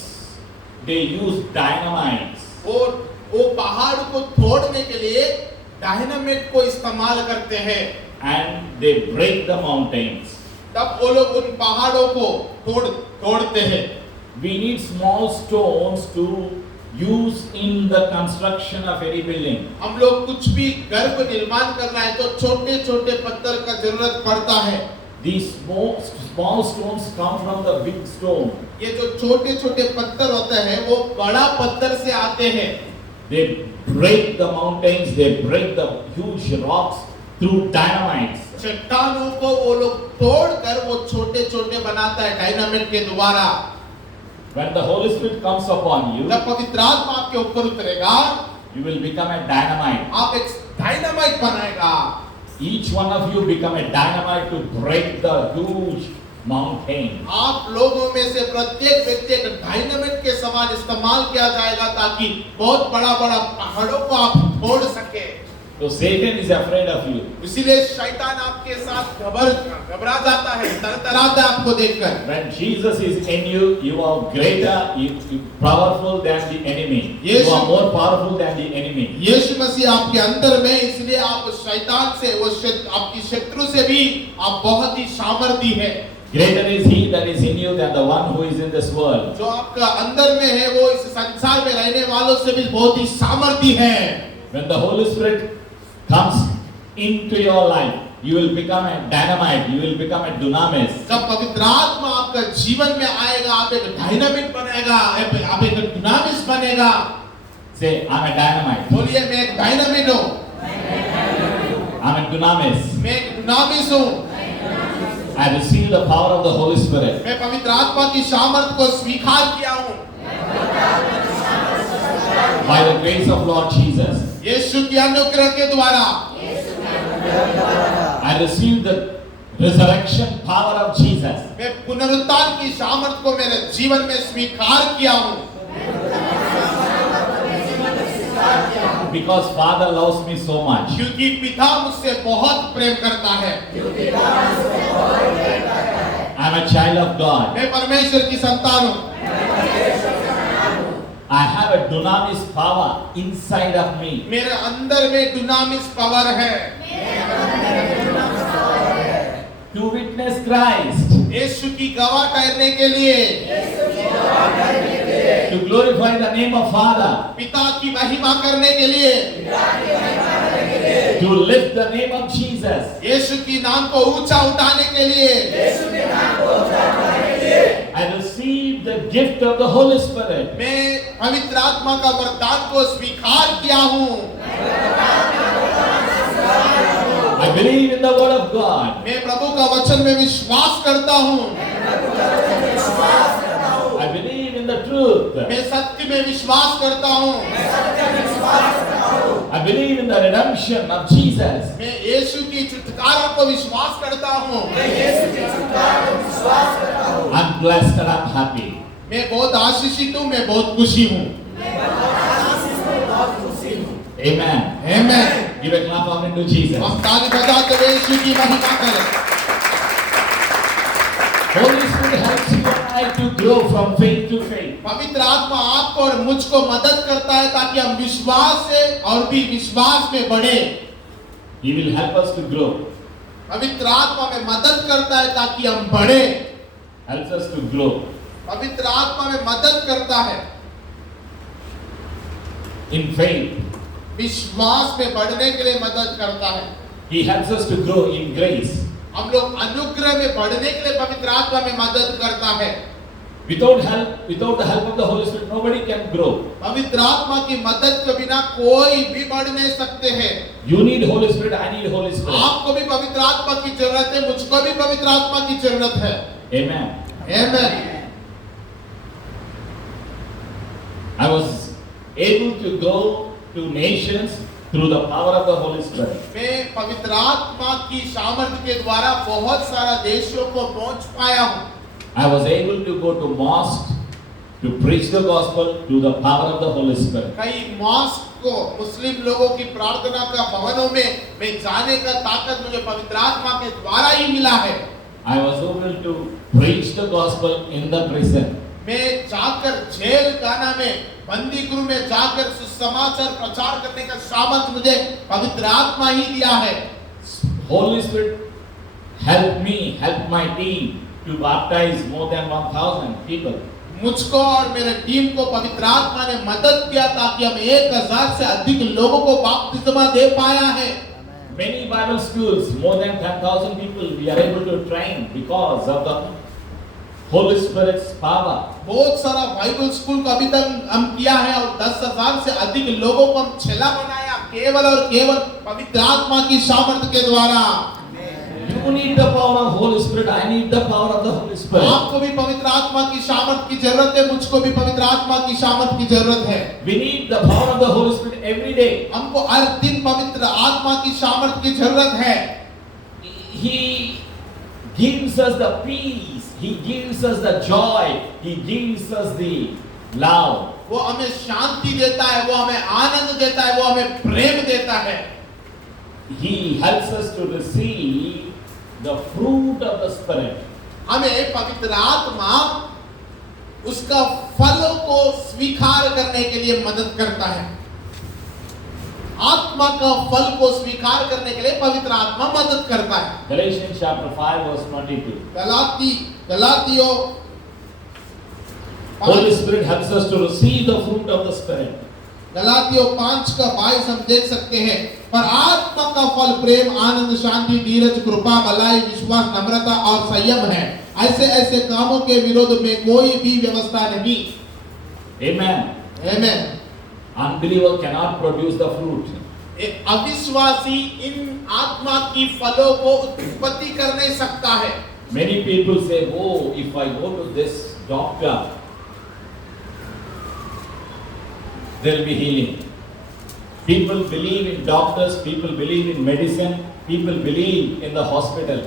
they use dynamites. वो पहाड़ को तोड़ने के लिए डायनामाइट को इस्तेमाल करते हैं। And they break the mountains. तब वो लोग उन पहाड़ों को तोड़ते हैं। We need small stones to used in the construction of any building. हम लोग कुछ भी घर को निर्माण करना है तो छोटे छोटे पत्थर का जरूरत पड़ता है। These small stones come from the big stone. ये जो छोटे छोटे पत्थर होते हैं वो बड़ा पत्थर से आते हैं। They break the mountains, they break the huge rocks through dynamites. चट्टानों को वो लोग तोड़कर वो छोटे छोटे बनाता है डायनामाइट के द्वारा। When the Holy Spirit comes upon you, जब पवित्र आत्मा आपके ऊपर उतरेगा, you will become a dynamite. आप एक डायनामाइट बनाएगा। Each one of you become a dynamite to break the huge mountain. आप लोगों में से प्रत्येक व्यक्ति एक डायनामाइट के समान इस्तेमाल किया जाएगा ताकि बहुत बड़ा बड़ा पहाड़ों को आप तोड़ सके। So Satan is afraid of you. इसीलिए शैतान आपके साथ घबरा जाता है, तरतराता है आपको देखकर। When Jesus is in you, you are greater, you powerful than the enemy. Yes. You are more powerful than the enemy. यीशु मसीह आपके अंदर में, इसलिए आप शैतान से आपकी शत्रु से भी आप बहुत ही सामर्थी है। Greater is he that is in you than the one who is in this world. जो आपका अंदर में है वो इस संसार में रहने वालों से भी बहुत ही सामर्थी है। When the Holy Spirit comes into your life, you will become a dynamite, you will become a dunamis. जब पवित्र आत्मा आपका जीवन में आएगा, आप एक डायनामिट बनेगा, आप एक दुनामिस बनेगा। Say, I'm a dynamite. बोलिए मैं एक डायनामिट हूँ। I'm a dunamis. मैं एक दुनामिस हूँ। I receive the power of the Holy Spirit. मैं पवित्र आत्मा की सामर्थ को स्वीकार किया हूँ। By the grace of Lord Jesus. यीशु की अनुग्रह के द्वारा। I receive the resurrection power of Jesus. मैं पुनरुत्थान की सामर्थ को मेरे जीवन में स्वीकार किया हूँ। Because Father loves me so much. क्योंकि पिता मुझसे बहुत प्रेम करता है। I'm a child of God. मैं परमेश्वर की संतान हूँ। I have a dunamis power inside of me. मेरे अंदर में दुनामिस पावर है। To witness Christ. यीशु की गवाह ठहरने के लिए। To glorify the name of Father. पिता की महिमा करने के लिए। To lift the name of Jesus. यीशु की नाम को ऊंचा उठाने के लिए। I receive the gift of the Holy Spirit. मैं पवित्र आत्मा का वरदान को स्वीकार किया हूँ। I believe in the word of God. मैं प्रभु का वचन में विश्वास करता हूँ। I believe in the truth. मैं सत्य में विश्वास करता हूँ। I believe in the redemption of Jesus. मैं यीशु की छुटकारा को विश्वास करता हूँ। I'm blessed and I'm happy. मैं बहुत आशीषित हूँ, मैं बहुत खुशी हूँ। Amen. Amen. Give a clap offering to Jesus. हम ताली बजाते हुए यीशु की महिमा करें। Holy Spirit helps you and I to grow from faith to faith. पवित्र आत्मा आपको और मुझको मदद करता है ताकि हम विश्वास से और भी विश्वास में बढ़े। He will help us to grow. पवित्र आत्मा में मदद करता है ताकि हम बढ़े। Helps us to grow. पवित्र आत्मा में मदद करता है In faith. विश्वास में बढ़ने के लिए मदद करता है। He helps us to grow in grace. हम लोग अनुग्रह में बढ़ने के लिए पवित्र आत्मा में मदद करता है। Without the help of the Holy Spirit, nobody can grow. पवित्र आत्मा की मदद के बिना कोई भी बढ़ नहीं सकते हैं। You need Holy Spirit, I need Holy Spirit. आपको भी पवित्र आत्मा की जरूरत है, मुझको भी पवित्र आत्मा की जरूरत है। Amen. Amen. I was able to go to nations through the power of the Holy Spirit. मैं पवित्र आत्मा की सामर्थ्य के द्वारा बहुत सारा देशों को पहुंच पाया हूँ। I was able to go to mosque to preach the gospel through the power of the Holy Spirit. कई मॉस्क को मुस्लिम लोगों की प्रार्थना का भवनों में मैं जाने का ताकत मुझे पवित्र आत्मा के द्वारा ही मिला है। I was able to preach the gospel in the prison. मैं जाकर जेल खाना में बंदी गृह में जाकर सुसमाचार प्रचार करने का सामर्थ मुझे पवित्र आत्मा ही दिया है। Holy Spirit help me, help my team to baptize more than 1,000 people. मुझको और मेरे टीम को पवित्र आत्मा ने मदद किया ताकि हम 1000 से अधिक लोगों को बपतिस्मा दे पाया है। Many Bible schools, more than 10,000 people, we are able to train because of the Holy Spirit's power. बहुत सारा बाइबल स्कूल का अभी तक हम किया है और 10,000 से अधिक लोगों को हम छेला बनाया केवल और केवल पवित्र आत्मा की सामर्थ्य के द्वारा। You need the power of Holy Spirit. I need the power of the Holy Spirit. आपको भी पवित्र आत्मा की सामर्थ्य की जरूरत है, मुझको भी पवित्र आत्मा की सामर्थ्य की जरूरत है। We need the power of the Holy Spirit every day. हमको हर दिन पवित्र आत्मा की सामर्थ्य की जरूरत है। He gives us the peace. He gives us the joy. He gives us the love. वो हमें शांति देता है, वो हमें आनंद देता है, वो हमें प्रेम देता है। He helps us to receive the fruit of the Spirit. हमें पवित्र आत्मा उसका फलों को स्वीकार करने के लिए मदद करता है। आत्मा का फल को स्वीकार करने के लिए पवित्र आत्मा मदद करता है। Galatians chapter 5 verse 22. गलातियों Holy Spirit helps us to receive the fruit of the Spirit. गलातियों 5:22 हम देख सकते हैं, पर आत्मा का फल प्रेम, आनंद, शांति, धीरज, कृपा, भलाई, विश्वास, नम्रता और संयम है। ऐसे ऐसे कामों के विरोध में कोई भी व्यवस्था नहीं। Amen. Amen. Unbeliever cannot produce the fruit. एक अविश्वासी इन आत्मा की फलों को उत्पत्ति कर नहीं सकता है। Many people say, "Oh, if I go to this doctor, there will be healing." People believe in doctors, people believe in medicine, people believe in the hospital.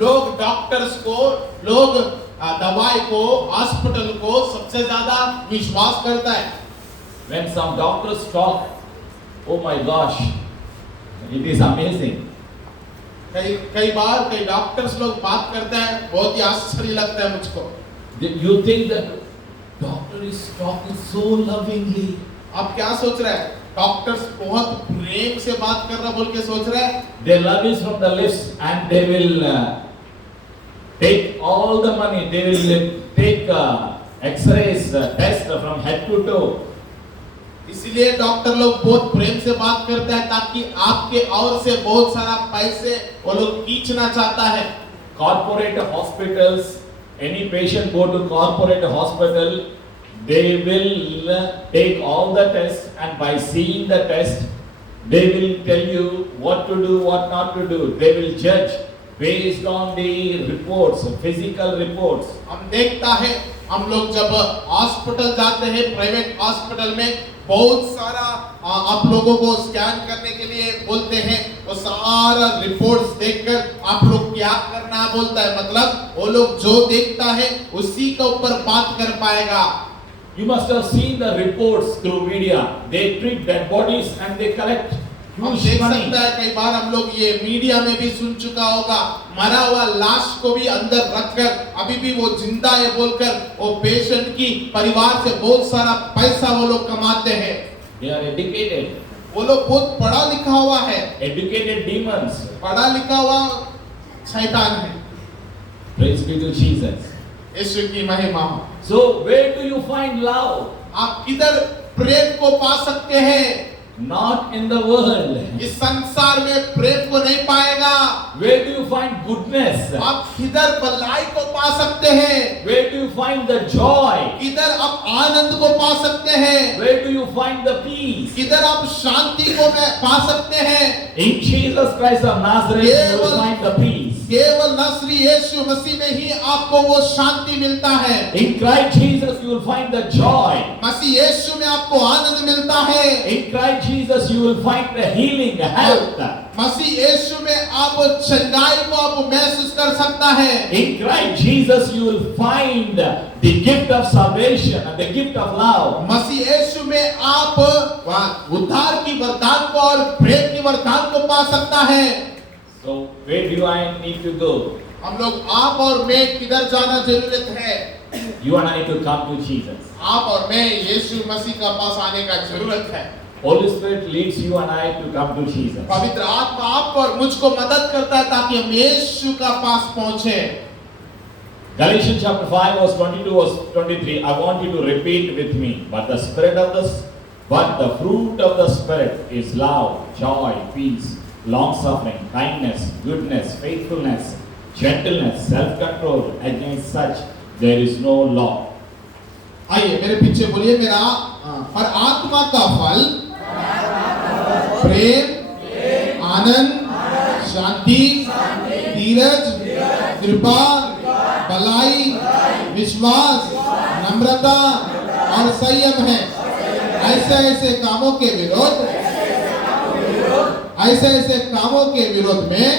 लोग डॉक्टर्स को, लोग दवाई को, हॉस्पिटल को सबसे ज्यादा विश्वास करता है। When some doctors talk, oh my gosh, it is amazing. कई बार कई डॉक्टर्स लोग बात करते हैं, बहुत ही आश्चर्य लगता है मुझको। You think that doctor is talking so lovingly. आप क्या सोच रहे हैं? डॉक्टर्स बहुत प्रेम से बात कर रहा बोल के सोच रहे हैं? Their love is from the lips and they will take all the money. They will take X-rays, test from head to toe. इसलिए डॉक्टर लोग बहुत प्रेम से बात करते हैं ताकि आपके और से बहुत सारा पैसे वो लोग खींचना चाहता है। Corporate hospitals, any patient go to corporate hospital, they will take all the tests and by seeing the test, they will tell you what to do, what not to do. They will judge based on the reports, physical reports. हम देखता है, हम लोग जब hospital जाते हैं, private hospital में बहुत सारा आप लोगों को स्कैन करने के लिए बोलते हैं, वो सारा रिपोर्ट्स देखकर आप लोग क्या करना बोलता है, मतलब वो लोग जो देखता है उसी के ऊपर बात कर पाएगा। You must have seen the reports through media. They treat dead bodies and they collect हम huge देख money. सकता है, कई बार हम लोग ये मीडिया में भी सुन चुका होगा, मरा हुआ लाश को भी अंदर रखकर अभी भी वो जिंदा है बोलकर वो पेशेंट की परिवार से बहुत सारा पैसा वो लोग कमाते हैं। They are educated. वो लोग बहुत पढ़ा लिखा हुआ है, Educated demons. पढ़ा लिखा हुआ शैतान है। Praise be to Jesus. यीशु की महिमा हो। So where do you find love? आप किधर प्रेम को पा सकते हैं? Not in the world. इस संसार में प्रेम को नहीं पाएगा। Where do you find goodness? आप किधर भलाई को पा सकते हैं? Where do you find the joy? किधर आप आनंद को पा सकते हैं? Where do you find the peace? किधर आप शांति को पा सकते हैं? In Jesus Christ of Nazareth, you will find the peace. केवल नसरी यीशु मसीह में ही आपको वो शांति मिलता है। In Christ Jesus, you will find the joy. मसीह यीशु में आपको आनंद मिलता है। In Christ Jesus, you will find the healing, the health. मसीह यीशु में आप चंगाई को आप महसूस कर सकता है। In Christ Jesus, you will find the gift of salvation and the gift of love. मसीह यीशु में आप उद्धार की वरदान को और प्रेम की वरदान को पा सकता है। So where do I need to go? हम लोग आप और मैं किधर जाना जरूरत है? You and I need to come to Jesus. आप और मैं यीशु मसीह का पास आने का जरूरत है। Holy Spirit leads you and I to come to Jesus. पवित्र आत्मा आपको और मुझको मदद करता है ताकि हम यीशु का पास पहुंचे। Galatians chapter 5 verse 22 verse 23. I want you to repeat with me. But the fruit of the Spirit is love, joy, peace, long-suffering, kindness, goodness, faithfulness, gentleness, self-control. Against such there is no law. आइए मेरे पीछे बोलिए मेरा पर आत्मा का फल प्रेम, आनंद, शांति, धीरज, कृपा, भलाई, विश्वास, नम्रता और संयम है। ऐसे कामों के विरोध में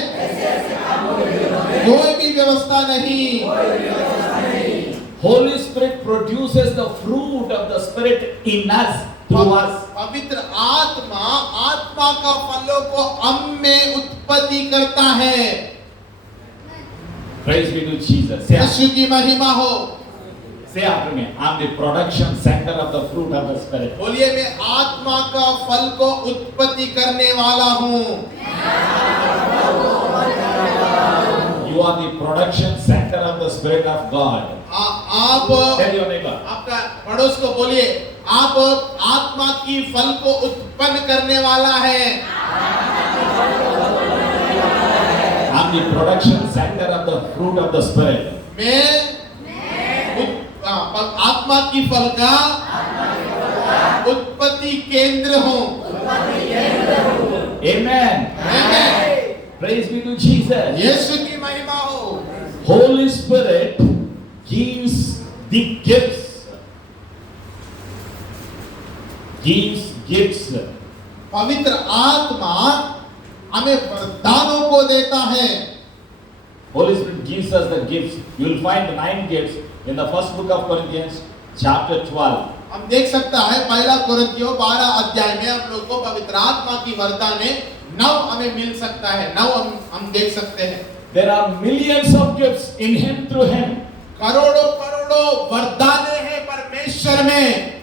कोई भी व्यवस्था नहीं। Holy Spirit produces the fruit of the Spirit in us, through us. पवित्र आत्मा का फलों को हम में उत्पत्ति करता है। Praise be to Jesus. यीशु की महिमा हो। Say after me. I'm the production center of the fruit of the Spirit. बोलिए मैं आत्मा का फल को उत्पत्ति करने वाला हूँ। You are the production center of the Spirit of God. आप Tell your neighbor. आपका पड़ोस को बोलिए आप आत्मा की फल को उत्पन्न करने वाला है। I'm the production center of the fruit of the Spirit. मैं आत्मा की फल का उत्पत्ति केंद्र हूँ। Amen. Amen. Praise be to Jesus. यीशु की महिमा हो। Holy Spirit gives the gifts. Gives gifts. पवित्र आत्मा हमें वरदानों को देता है। Holy Spirit gives us the gifts. You will find 9 gifts in the first book of Corinthians, chapter 12. हम देख सकता है पहला कुरिन्थियों 12 अध्याय में हम लोग को पवित्र आत्मा की वरदाने 9 हमें मिल सकता है। 9 हम देख सकते हैं। There are millions of gifts in Him, through Him. करोड़ों वरदाने हैं परमेश्वर में।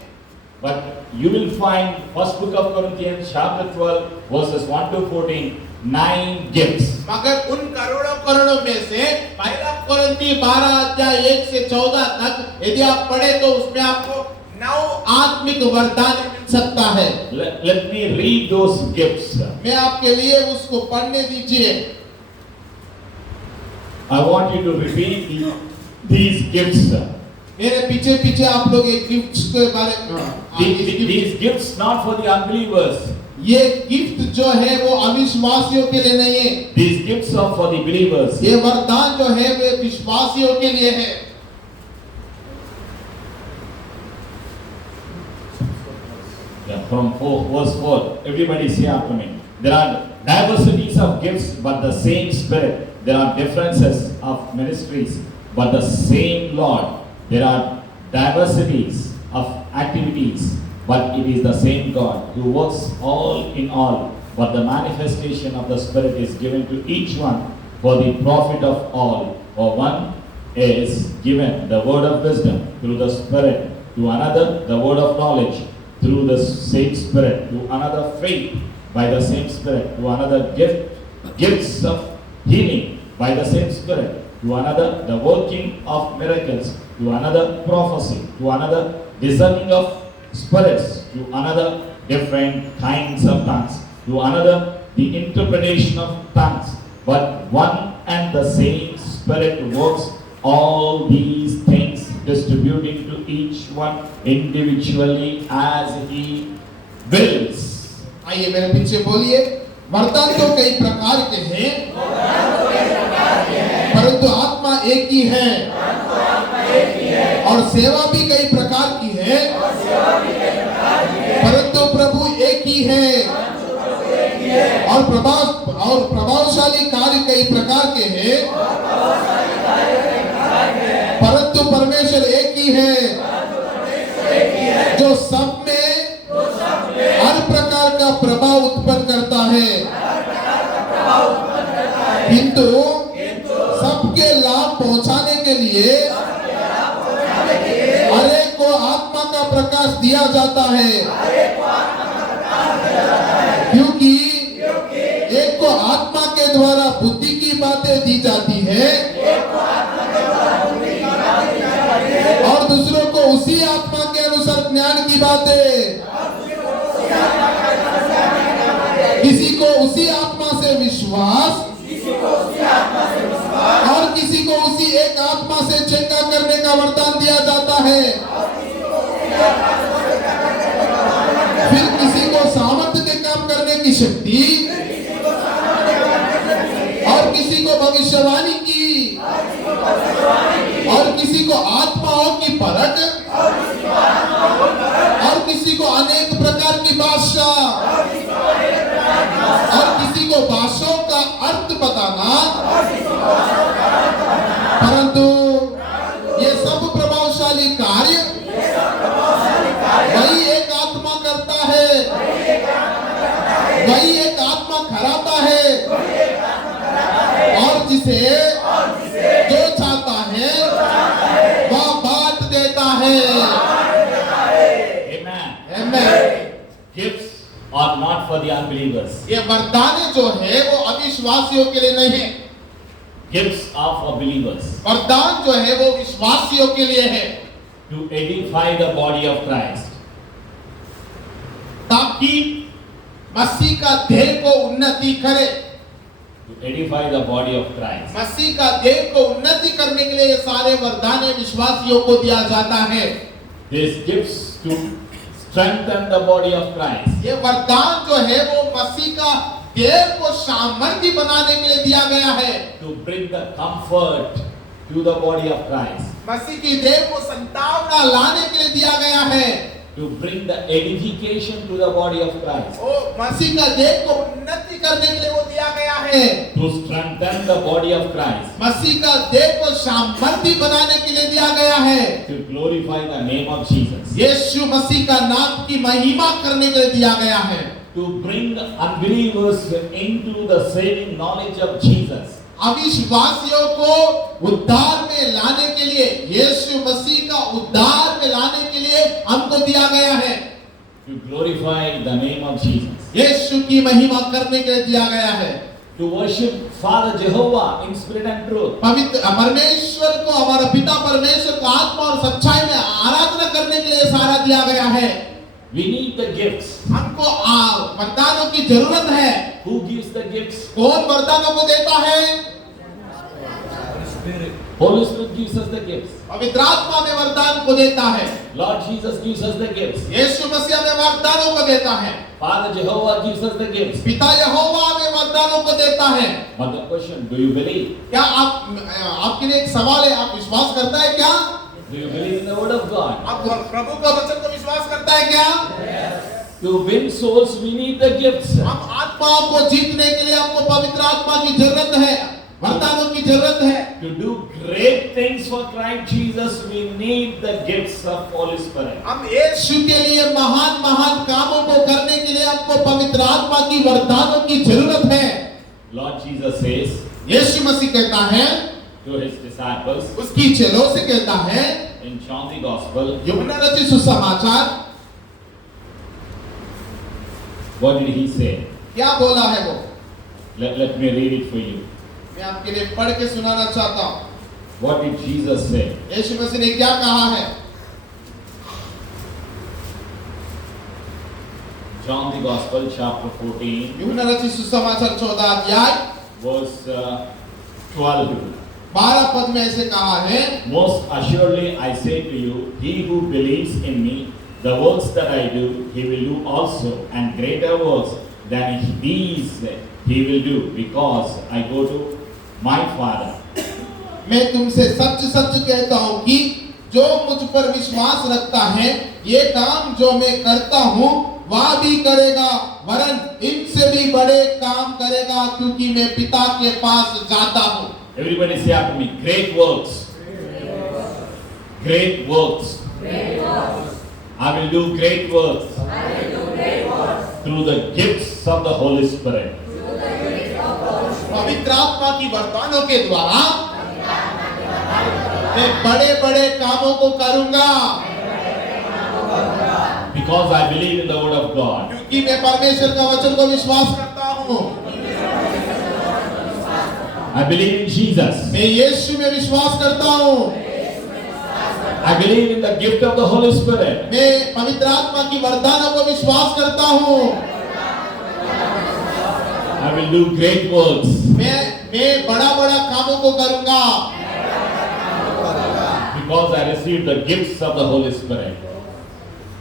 But you will find first book of Corinthians, chapter 12, verses 1 to 14, 9 gifts. मगर उन करोड़ों में से पहला कुरिन्थी 12 अध्याय 1 से 14 तक यदि आप पढ़े तो उसमें आपको 9 आत्मिक वरदान मिल सकता है। Let me read those gifts. मैं आपके लिए उसको पढ़ने दीजिए। I want you to repeat these gifts. मेरे पीछे आप लोग एक गिफ्ट्स के बारे में These gifts not for the unbelievers. ये गिफ्ट जो है वो अविश्वासियों के लिए नहीं है। These gifts are for the believers. ये वरदान जो है वे विश्वासियों के लिए है। From verse 4, everybody say after me. There are diversities of gifts, but the same Spirit. There are differences of ministries, but the same Lord. There are diversities of activities, but it is the same God who works all in all. But the manifestation of the Spirit is given to each one for the profit of all. For one is given the word of wisdom through the Spirit, to another the word of knowledge through the same Spirit, to another faith by the same Spirit, to another gifts of healing by the same Spirit, to another the working of miracles, to another prophecy, to another discerning of spirits, to another different kinds of tongues, to another the interpretation of tongues. But one and the same Spirit works all these things, distributing to each one individually as He wills. आइए मेरे पीछे बोलिए वरदान तो कई प्रकार के हैं परंतु आत्मा एक ही है और सेवा भी कई प्रकार की है परंतु प्रभु एक ही है और प्रभावशाली कार्य कई प्रकार के हैं परंतु परमेश्वर एक ही है जो सब में हर प्रकार का प्रभाव उत्पन्न करता है किंतु सबके लाभ पहुंचाने के लिए हर एक को आत्मा का प्रकाश दिया जाता है क्योंकि एक को आत्मा के द्वारा बुद्धि की बातें दी जाती है और दूसरों को उसी आत्मा के अनुसार ज्ञान की बातें, किसी को उसी आत्मा से विश्वास और किसी को उसी एक आत्मा से चंगा करने का वरदान दिया जाता है। फिर किसी को सामर्थ्य के काम करने की शक्ति और किसी को भविष्यवाणी की और किसी को आत्माओं की परख और किसी को अनेक प्रकार की भाषा और किसी को भाषाओं का अर्थ बताना। परंतु ये सब प्रभावशाली कार्य वही एक आत्मा करता है, वही एक आत्मा कराता है और जिसे जो चाहता है वह बांट देता है। Amen. Gifts are not for the unbelievers. ये वरदान जो है वो अविश्वासियों के लिए नहीं है, Gifts are for believers वरदान जो है वो विश्वासियों के लिए है, to edify the body of Christ. ताकि मसीह का देह को उन्नति करे। To edify the body of Christ. मसीह का देह को उन्नति करने के लिए ये सारे वरदान विश्वासियों को दिया जाता है। These gifts to strengthen the body of Christ. ये वरदान जो है वो मसीह का देह को सामर्थ्य बनाने के लिए दिया गया है, To bring the comfort to the body of Christ. मसीह की देह को संतावना लाने के लिए दिया गया है, To bring the edification to the body of Christ. ओ मसीह का देह को उन्नति करने के लिए वो दिया गया है, To strengthen the body of Christ. मसीह का देह को सामर्थ्य बनाने के लिए दिया गया है, To glorify the name of Jesus. यीशु मसीह का नाम की महिमा करने के लिए दिया गया है, To bring unbelievers into the saving knowledge of Jesus. अविश्वासियों को उद्धार में लाने के लिए, यीशु मसीह का उद्धार में लाने के लिए हमको दिया गया है, To glorify the name of Jesus. यीशु की महिमा करने के लिए दिया गया है, To worship Father Jehovah in spirit and truth. पवित्र परमेश्वर को, हमारा पिता परमेश्वर को आत्मा और सच्चाई में आराधना करने के लिए सारा दिया गया है। We need the gifts. हमको वरदानों की जरूरत है। Who gives the gifts? कौन वरदानों को देता है? Holy Spirit gives us the gifts. पवित्र आत्मा में वरदान को देता है, Lord Jesus gives us the gifts. यीशु मसीह में वरदानों को देता है, Father Jehovah gives us the gifts. पिता यहोवा में वरदानों को देता है। But the question, do you believe? क्या आपके लिए एक सवाल है, आप विश्वास करता है क्या? Do you believe in the word of God? आप प्रभु का वचन को विश्वास करता है क्या? To win souls, we need the gifts. हम आत्माओं को जीतने के लिए हमको पवित्र आत्मा की जरूरत है, वरदानों की जरूरत है। To do great things for Christ Jesus, we need the gifts of Holy Spirit. हम यीशु के लिए महान महान कामों को करने के लिए हमको पवित्र आत्मा की वरदानों की जरूरत है। Lord Jesus says यीशु मसीह कहता है to his disciples उसकी चेलों से कहता है in John the Gospel, यूहन्ना रचित सुसमाचार, what did he say? क्या बोला है वो? Let me read it for you. मैं आपके लिए पढ़ के सुनाना चाहता हूँ। What did Jesus say? यीशु मसीह ने क्या कहा है? John the Gospel, chapter 14, यूहन्ना रचित सुसमाचार 14 अध्याय verse 12. 12 पद में ऐसे कहा है, Most assuredly I say to you, he who believes in me, the works that I do, he will do also, and greater works than these he will do, because I go to my Father. मैं तुमसे सच सच कहता हूँ कि जो मुझ पर विश्वास रखता है, ये काम जो मैं करता हूँ वह भी करेगा, वरन इनसे भी बड़े काम करेगा, क्योंकि मैं पिता के पास जाता हूँ। Everybody say after me, great works. Great works. I will do great works. Through the gifts of the Holy Spirit. पवित्र आत्मा की वरदानों के द्वारा मैं बड़े बड़े कामों को करूंगा, Because I believe in the word of God. क्योंकि मैं परमेश्वर का वचन को विश्वास करता हूँ। I believe in Jesus. मैं यीशु में विश्वास करता हूँ। I believe in the gift of the Holy Spirit. मैं पवित्र आत्मा की वरदानों को विश्वास करता हूँ। I will do great works मैं बड़ा कामों को करूँगा because I received the gifts of the Holy Spirit.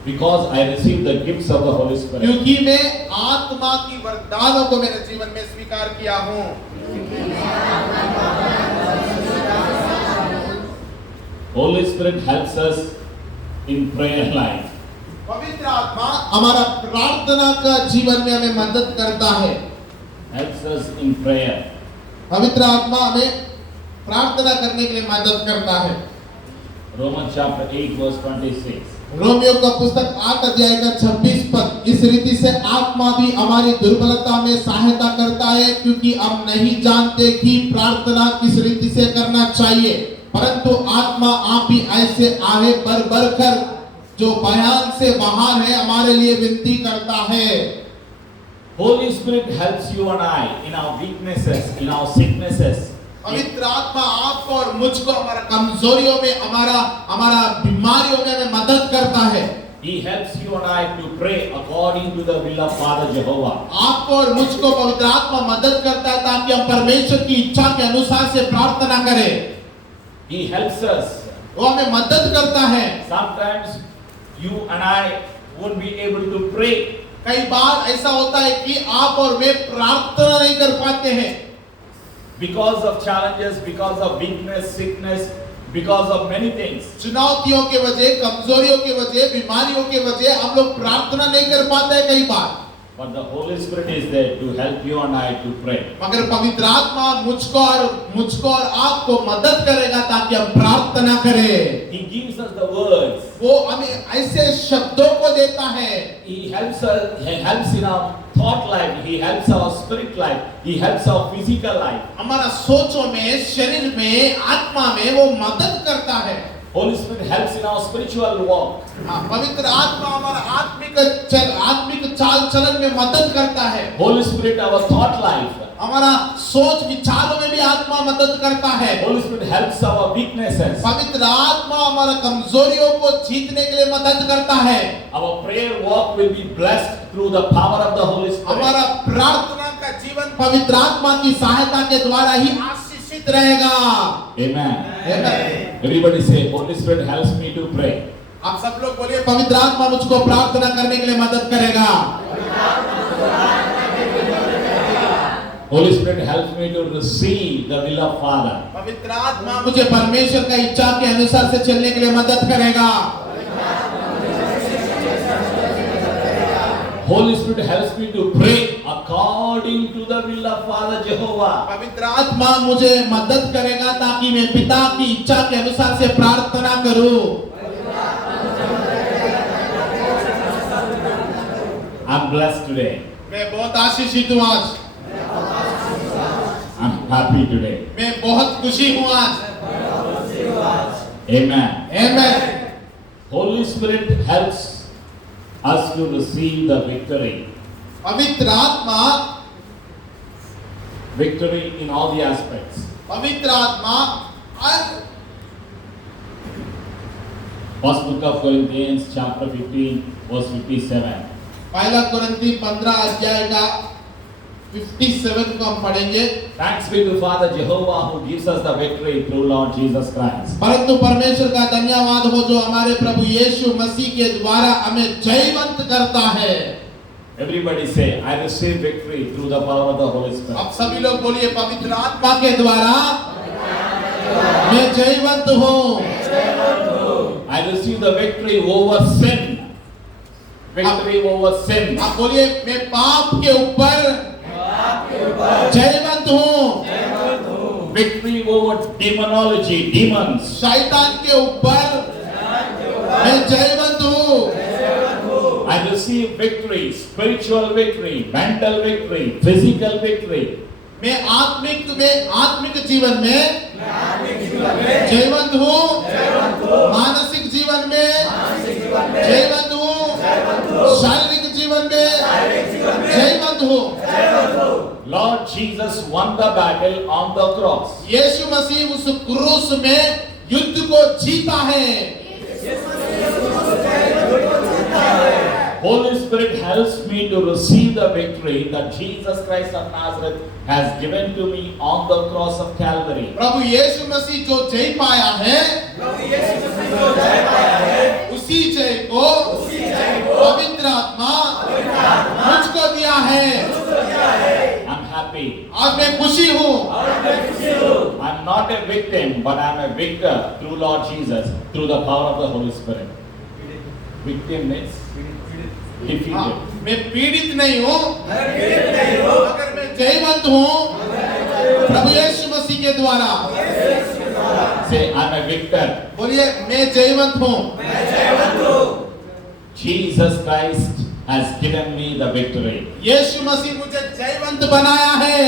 Because I received the gifts of the Holy Spirit. क्योंकि मैं आत्मा की वरदानों को मेरे जीवन में स्वीकार किया हूँ। Holy Spirit helps us in prayer life. पवित्र आत्मा हमारा प्रार्थना का जीवन में हमें मदद करता है। Helps us in prayer. पवित्र आत्मा हमें प्रार्थना करने के लिए मदद करता है। Romans chapter 8 verse 26. रोमियो का पुस्तक 8 अध्याय का 26 पद, इस रीति से आत्मा भी हमारी दुर्बलता में सहायता करता है, क्योंकि हम नहीं जानते कि प्रार्थना किस रीति से करना चाहिए, परंतु आत्मा आप ही ऐसे आहे भर कर जो बयान से बाहर है हमारे लिए विनती करता है। Holy Spirit helps you and I in our weaknesses, in our sicknesses. पवित्र आत्मा आपको और मुझको हमारा कमजोरियों में, हमारा बीमारियों में हमें मदद करता है। He helps you and I to pray according to the will of Father Jehovah. आपको और मुझको पवित्र आत्मा मदद करता है ताकि हम परमेश्वर की इच्छा के अनुसार से प्रार्थना करें। He helps us. वो हमें मदद करता है। Sometimes you and I won't be able to pray. कई बार ऐसा होता है कि आप और मैं प्रार्थना नहीं कर पाते हैं Because of challenges, because of weakness, sickness, because of many things. चुनौतियों के वजह, कमजोरियों के वजह, बीमारियों के वजह हम लोग प्रार्थना नहीं कर पाते हैं कई बार। But the Holy Spirit is there to help you and I to pray. मगर पवित्र आत्मा मुझको और आपको मदद करेगा ताकि हम प्रार्थना करें। He gives us the words. वो हमें ऐसे शब्दों को देता है। He helps us. He helps in our thought life. He helps our spirit life. He helps our physical life. हमारा सोचों में, शरीर में, आत्मा में वो मदद करता है। Holy Spirit helps in our spiritual walk. पवित्र आत्मा हमारा आत्मिक चाल चलन में मदद करता है। Holy Spirit our thought life. हमारा सोच विचारों में भी आत्मा मदद करता है। Holy Spirit helps our weaknesses. पवित्र आत्मा हमारा कमजोरियों को जीतने के लिए मदद करता है। Our prayer walk will be blessed through the power of the Holy Spirit. हमारा प्रार्थना का जीवन पवित्र आत्मा की सहायता के द्वारा ही आशीषित रहेगा। Amen. Amen. Everybody say, Holy Spirit helps me to pray. आप सब लोग बोलिए, पवित्र आत्मा मुझको प्रार्थना करने के लिए मदद करेगा। Holy Spirit helps me to receive the will of Father. पवित्र आत्मा मुझे परमेश्वर का इच्छा के अनुसार से चलने के लिए मदद करेगा। Holy Spirit helps me to pray according to the will of Father Jehovah. पवित्र आत्मा मुझे मदद करेगा ताकि मैं पिता की इच्छा के अनुसार से प्रार्थना करूं। I'm blessed today. मैं बहुत आशीषित हूँ आज। I'm happy today. मैं बहुत खुशी हूँ आज। Amen. Amen. Holy Spirit helps us to receive the victory. पवित्र आत्मा Victory in all the aspects. पवित्र आत्मा First book of Corinthians chapter 15 verse 57. पहला कुरिन्थी 15 अध्याय का 57 को हम पढ़ेंगे। Thanks be to Father Jehovah who gives us the victory through Lord Jesus Christ. परंतु परमेश्वर का धन्यवाद हो जो हमारे प्रभु यीशु मसीह के द्वारा हमें जयवंत करता है। Everybody say, I receive victory through the power of the Holy Spirit. अब सभी लोग बोलिए, पवित्र आत्मा के द्वारा मैं जयवंत हूँ। I receive the victory over sin. Victory over sin. आप बोलिए, मैं पाप के ऊपर जयवंत हूँ। Victory over demonology, demons. शैतान के ऊपर मैं जयवंत हूँ। I receive victory, spiritual victory, mental victory, physical victory. मैं आत्मिक जीवन में जयवंत हूँ। मानसिक जीवन में जयवंत हूँ। शारीरिक जीवन में जयवंत हूँ। Lord Jesus won the battle on the cross. यीशु मसीह उस क्रूस में युद्ध को जीता है। Holy Spirit helps me to receive the victory that Jesus Christ of Nazareth has given to me on the cross of Calvary. प्रभु यीशु मसीह जो जय पाया है, उसी जय को पवित्र आत्मा मुझको दिया है। I'm happy. आज मैं खुशी हूँ। I'm not a victim, but I'm a victor through Lord Jesus, through the power of the Holy Spirit. Victim means defeated. मैं पीड़ित नहीं हूँ, मगर मैं जयवंत हूँ प्रभु यीशु मसीह के द्वारा। Say, I'm a victor. बोलिए, मैं जयवंत हूँ। Jesus Christ has given me the victory. यीशु मसीह मुझे जयवंत बनाया है।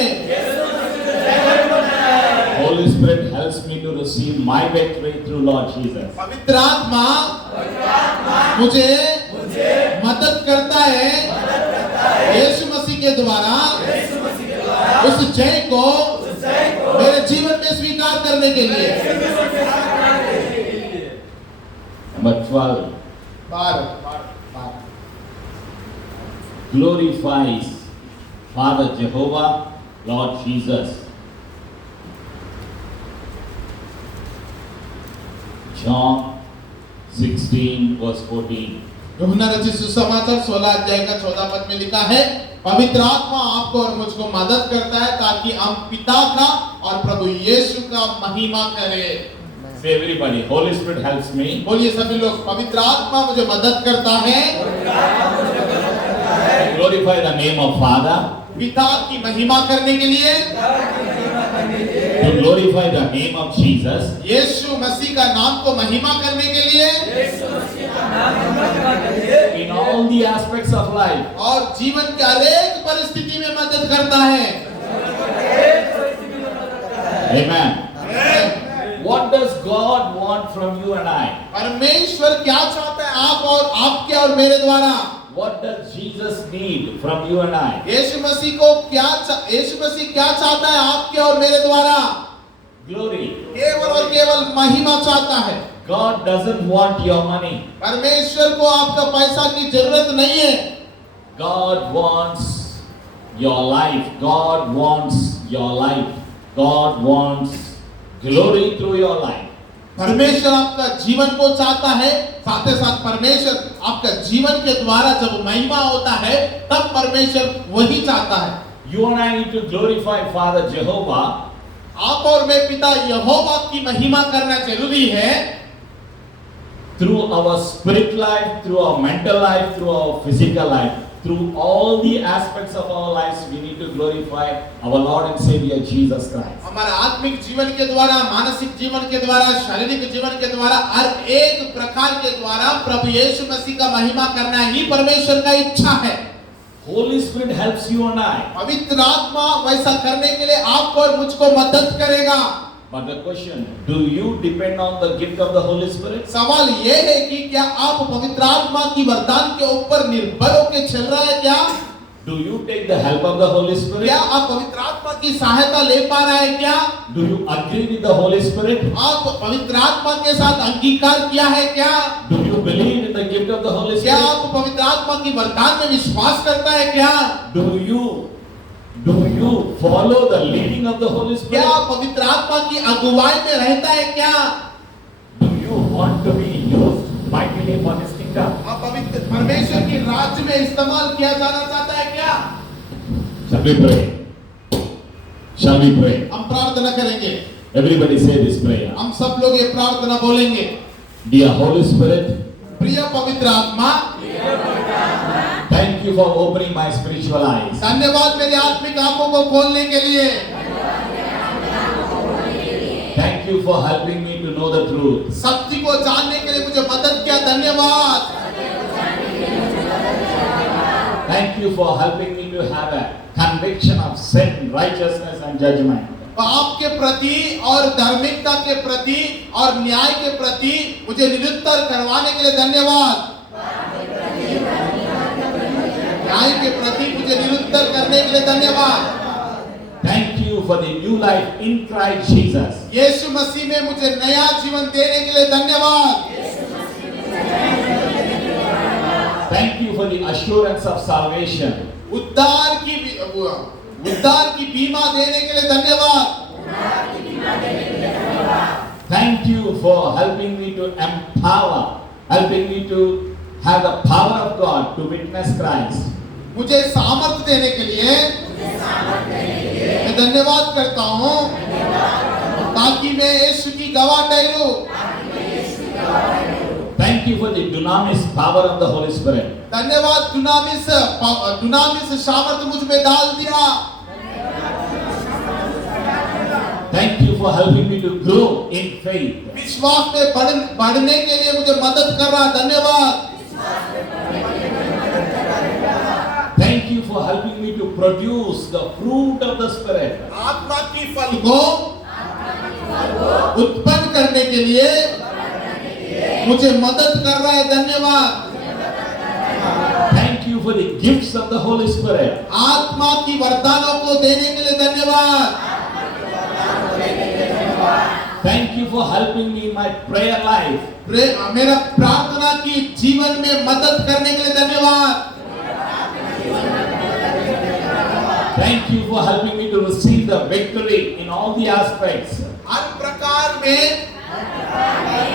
Holy Spirit helps me to receive my victory through Lord Jesus. पवित्र आत्मा मुझे मदद करता है यीशु मसीह के द्वारा उस जय को मेरे जीवन में स्वीकार करने के लिए। Number 12. बार Glorifies Father Jehovah, Lord Jesus. John 16 verse 14. यूहन्ना रचित सुसमाचार 16 अध्याय का 14 पद में लिखा है, पवित्र आत्मा आपको और मुझको मदद करता है ताकि हम पिता का और प्रभु यीशु का महिमा करें। Say everybody, Holy Spirit helps me. बोलिए सभी लोग, पवित्र आत्मा मुझे मदद करता है To glorify the name of Father. पिता की महिमा करने के लिए, To glorify the name of Jesus. यीशु मसीह का नाम को महिमा करने के लिए, In all the aspects of life. और जीवन के हरेक परिस्थिति में मदद करता है। Amen. What does God want from you and I? परमेश्वर क्या चाहता है आप और आपके और मेरे द्वारा? What does Jesus need from you and I? यीशु मसीह क्या चाहता है आपके और मेरे द्वारा? Glory. केवल और केवल महिमा चाहता है। God doesn't want your money. परमेश्वर को आपका पैसा की जरूरत नहीं है। God wants your life. God wants your life. God wants glory through your life. परमेश्वर आपका जीवन को चाहता है, साथ ही साथ परमेश्वर आपका जीवन के द्वारा जब महिमा होता है तब परमेश्वर वही चाहता है। You and I need to glorify Father Jehovah. आप और मैं पिता यहोवा की महिमा करना जरूरी है। Through our spirit life, through our mental life, through our physical life, through all the aspects of our lives, we need to glorify our Lord and Savior Jesus Christ. हमारे आत्मिक जीवन के द्वारा, मानसिक जीवन के द्वारा, शारीरिक जीवन के द्वारा, हर एक प्रकार के द्वारा प्रभु यीशु मसीह का महिमा करना ही परमेश्वर का इच्छा है। Holy Spirit helps you and I. पवित्र आत्मा वैसा करने के लिए आपको और मुझको मदद करेगा। But the question, do you depend on the gift of the Holy Spirit? सवाल ये है कि क्या आप पवित्र आत्मा की वरदान के ऊपर निर्भर होकर चल रहा है क्या? Do you take the help of the Holy Spirit? क्या आप पवित्र आत्मा की सहायता ले पा रहे हैं क्या? Do you agree with the Holy Spirit? आप पवित्र आत्मा के साथ अंगीकार किया है क्या? Do you believe in the gift of the Holy क्या Spirit? आप पवित्र आत्मा की वरदान में विश्वास करता है क्या? Do you follow the leading of the Holy क्या Spirit? आप पवित्र आत्मा की अगुवाई में रहता है क्या? Do you want to be used mightily for His kingdom? आप पवित्र परमेश्वर की राज्य में इस्तेमाल किया जाना चाहता है क्या? Shall we pray? Shall we pray? हम प्रार्थना करेंगे। Everybody say this prayer. हम सब लोग ये प्रार्थना बोलेंगे। Dear Holy Spirit, प्रिय पवित्र आत्मा, thank you for opening my spiritual eyes. धन्यवाद मेरी आत्मिक आंखों को खोलने के लिए। Thank you for helping me to know the truth. सत्य को जानने के लिए मुझे मदद किया, धन्यवाद। Thank you for helping me to have a conviction of sin, righteousness and judgment. पाप के प्रति और धार्मिकता के प्रति और न्याय के प्रति मुझे निरुत्तर करवाने के लिए धन्यवाद। न्याय के प्रति मुझे निरुत्तर करने के लिए धन्यवाद। Thank you for the new life in Christ Jesus. यीशु मसीह में मुझे नया जीवन देने के लिए धन्यवाद। Thank you for the assurance of salvation. उद्धार की बीमा देने के लिए धन्यवाद। Thank you for helping me to empower, helping me to have the power of God to witness Christ. मुझे सामर्थ देने के लिए मैं धन्यवाद करता हूँ, ताकि मैं यीशु की गवाह ठहरूं। Thank you for the dunamis power of the Holy Spirit. धन्यवाद, दुनामिस सामर्थ मुझ में डाल दिया। Thank you for helping me to grow in faith. विश्वास में बढ़ने के लिए मुझे मदद कर रहा। धन्यवाद। Thank you for helping me to produce the fruit of the Spirit. आत्मा की फल को उत्पन्न करने के लिए मुझे मदद कर रहा है। धन्यवाद। Thank you for the gifts of the Holy Spirit. आत्मा की वरदानों को देने के लिए धन्यवाद। Thank you for helping me in my prayer life. मेरा प्रार्थना की जीवन में मदद करने के लिए धन्यवाद। Thank you for helping me to receive the victory in all the aspects. हर प्रकार में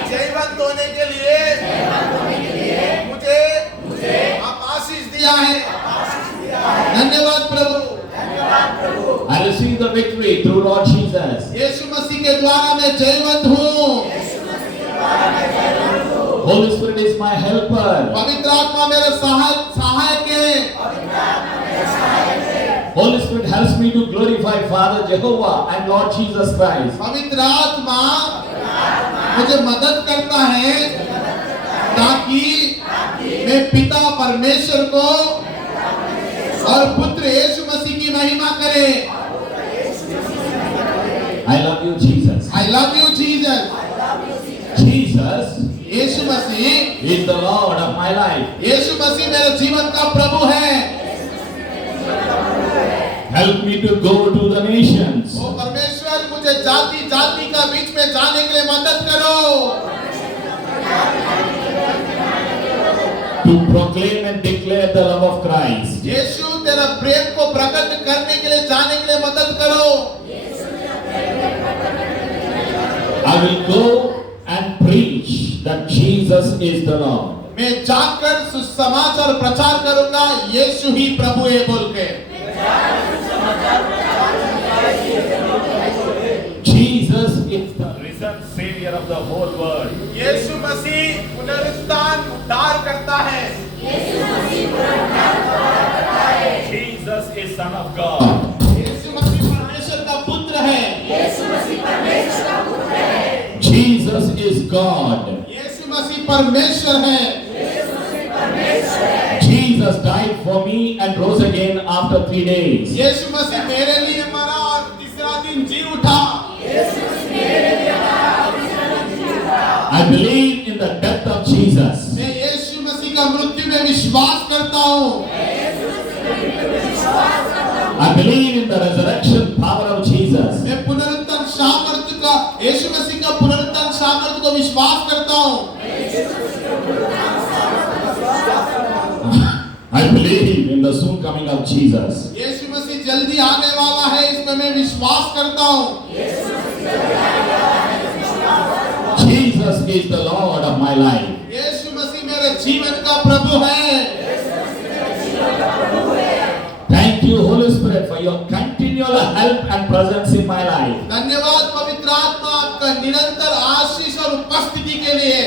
जयवंत होने के लिए मुझे आप आशीष दिया है। धन्यवाद प्रभु। I receive the victory through Lord Jesus. यीशु मसीह के द्वारा मैं जयवंत हूँ। Holy Spirit is my helper. पवित्र आत्मा मेरा सहायक है। Holy Spirit helps me to glorify Father Jehovah and Lord Jesus Christ. पवित्र आत्मा मुझे मदद करता है, ताकि मैं पिता परमेश्वर को और पुत्र यीशु मसीह की महिमा करे। I love you, Jesus. I love you, Jesus. Jesus Yeshu Masih is the Lord of my life. यीशु मसीह मेरे जीवन का प्रभु है। Help me to go to the nations. ओ परमेश्वर, मुझे जाति जाति का बीच में जाने के लिए मदद करो, To proclaim and declare the love of Christ. यीशु तेरा प्रेम को प्रकट करने के लिए जाने के लिए मदद करो। I will go and preach that Jesus is the Lord. मैं जाकर सुसमाचार प्रचार करूंगा, यीशु ही प्रभु है बोल के। Jesus is the risen Savior of the whole world. यीशु मसीह पुनरुत्थान उद्धार करता है। Jesus is Son of God. यीशु मसीह परमेश्वर का पुत्र है। Jesus is God. यीशु मसीह परमेश्वर है। Jesus died for me and rose again after 3 days. यीशु मसीह मेरे लिए मरा और तीसरा दिन जी उठा। I believe in the death of Jesus. मैं यीशु मसीह का मृत्यु में विश्वास करता हूँ। I believe in the resurrection power of Jesus. मैं पुनरुत्थान सामर्थ्य का, यीशु मसीह का पुनरुत्थान सामर्थ्य को विश्वास करता हूँ। I believe in the soon coming of Jesus. यीशु मसीह जल्दी आने वाला है, इसमें मैं विश्वास करता हूँ। Jesus is the Lord of my life. यीशु मसीह मेरे जीवन का प्रभु है। Thank you, Holy Spirit, for your continual help and presence in my life. धन्यवाद पवित्र आत्मा, आपका निरंतर आशीष और उपस्थिति के लिए।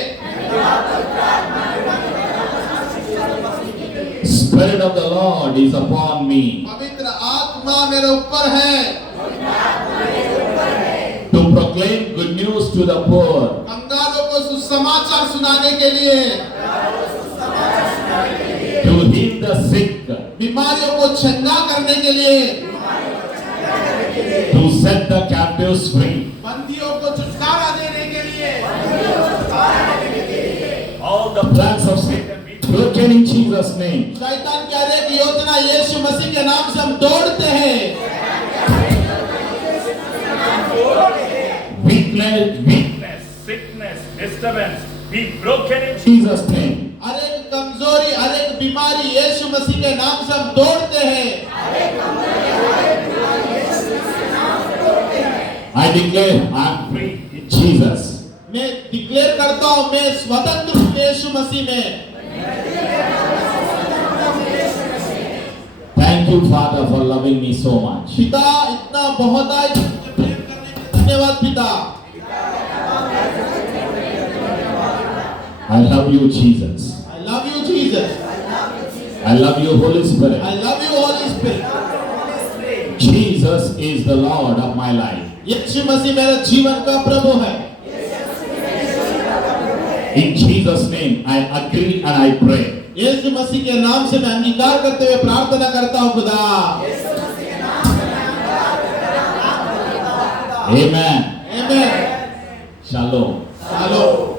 Spirit of the Lord is upon me पवित्र आत्मा मेरे ऊपर है, to proclaim good news to the poor, कंगालों को सुसमाचार सुनाने के लिए, to heal the sick, बीमारियों को चंगा करने के लिए, to set the captives free. बंदियों को छुटकारा देने के लिए। All the plans of Satan be broken in Jesus' name. शैतान की हर एक योजना यीशु मसीह के नाम से हम तोड़ते हैं। Weakness, sickness, disturbance be broken in Jesus' Jesus' name. हर एक कमजोरी, हर एक बीमारी यीशु मसीह के नाम से हम तोड़ते हैं। I declare I am free in Jesus. मैं डिक्लेयर करता हूँ मैं स्वतंत्र हूँ यीशु मसीह में। Thank you, Father, for loving me so much. पिता इतना बहुत आए मुझे प्रेम करने के लिए धन्यवाद पिता। I love you, Jesus. I love you Jesus. I love you, Holy Spirit. I love you Holy Spirit. Jesus is the Lord of my life. यीशु मसीह मेरे जीवन का प्रभु है। In Jesus' name, I agree and I pray. यीशु मसीह के नाम से मैं अंगीकार करते हुए प्रार्थना करता हूँ खुदा। Amen. Amen. Shalom. Shalom.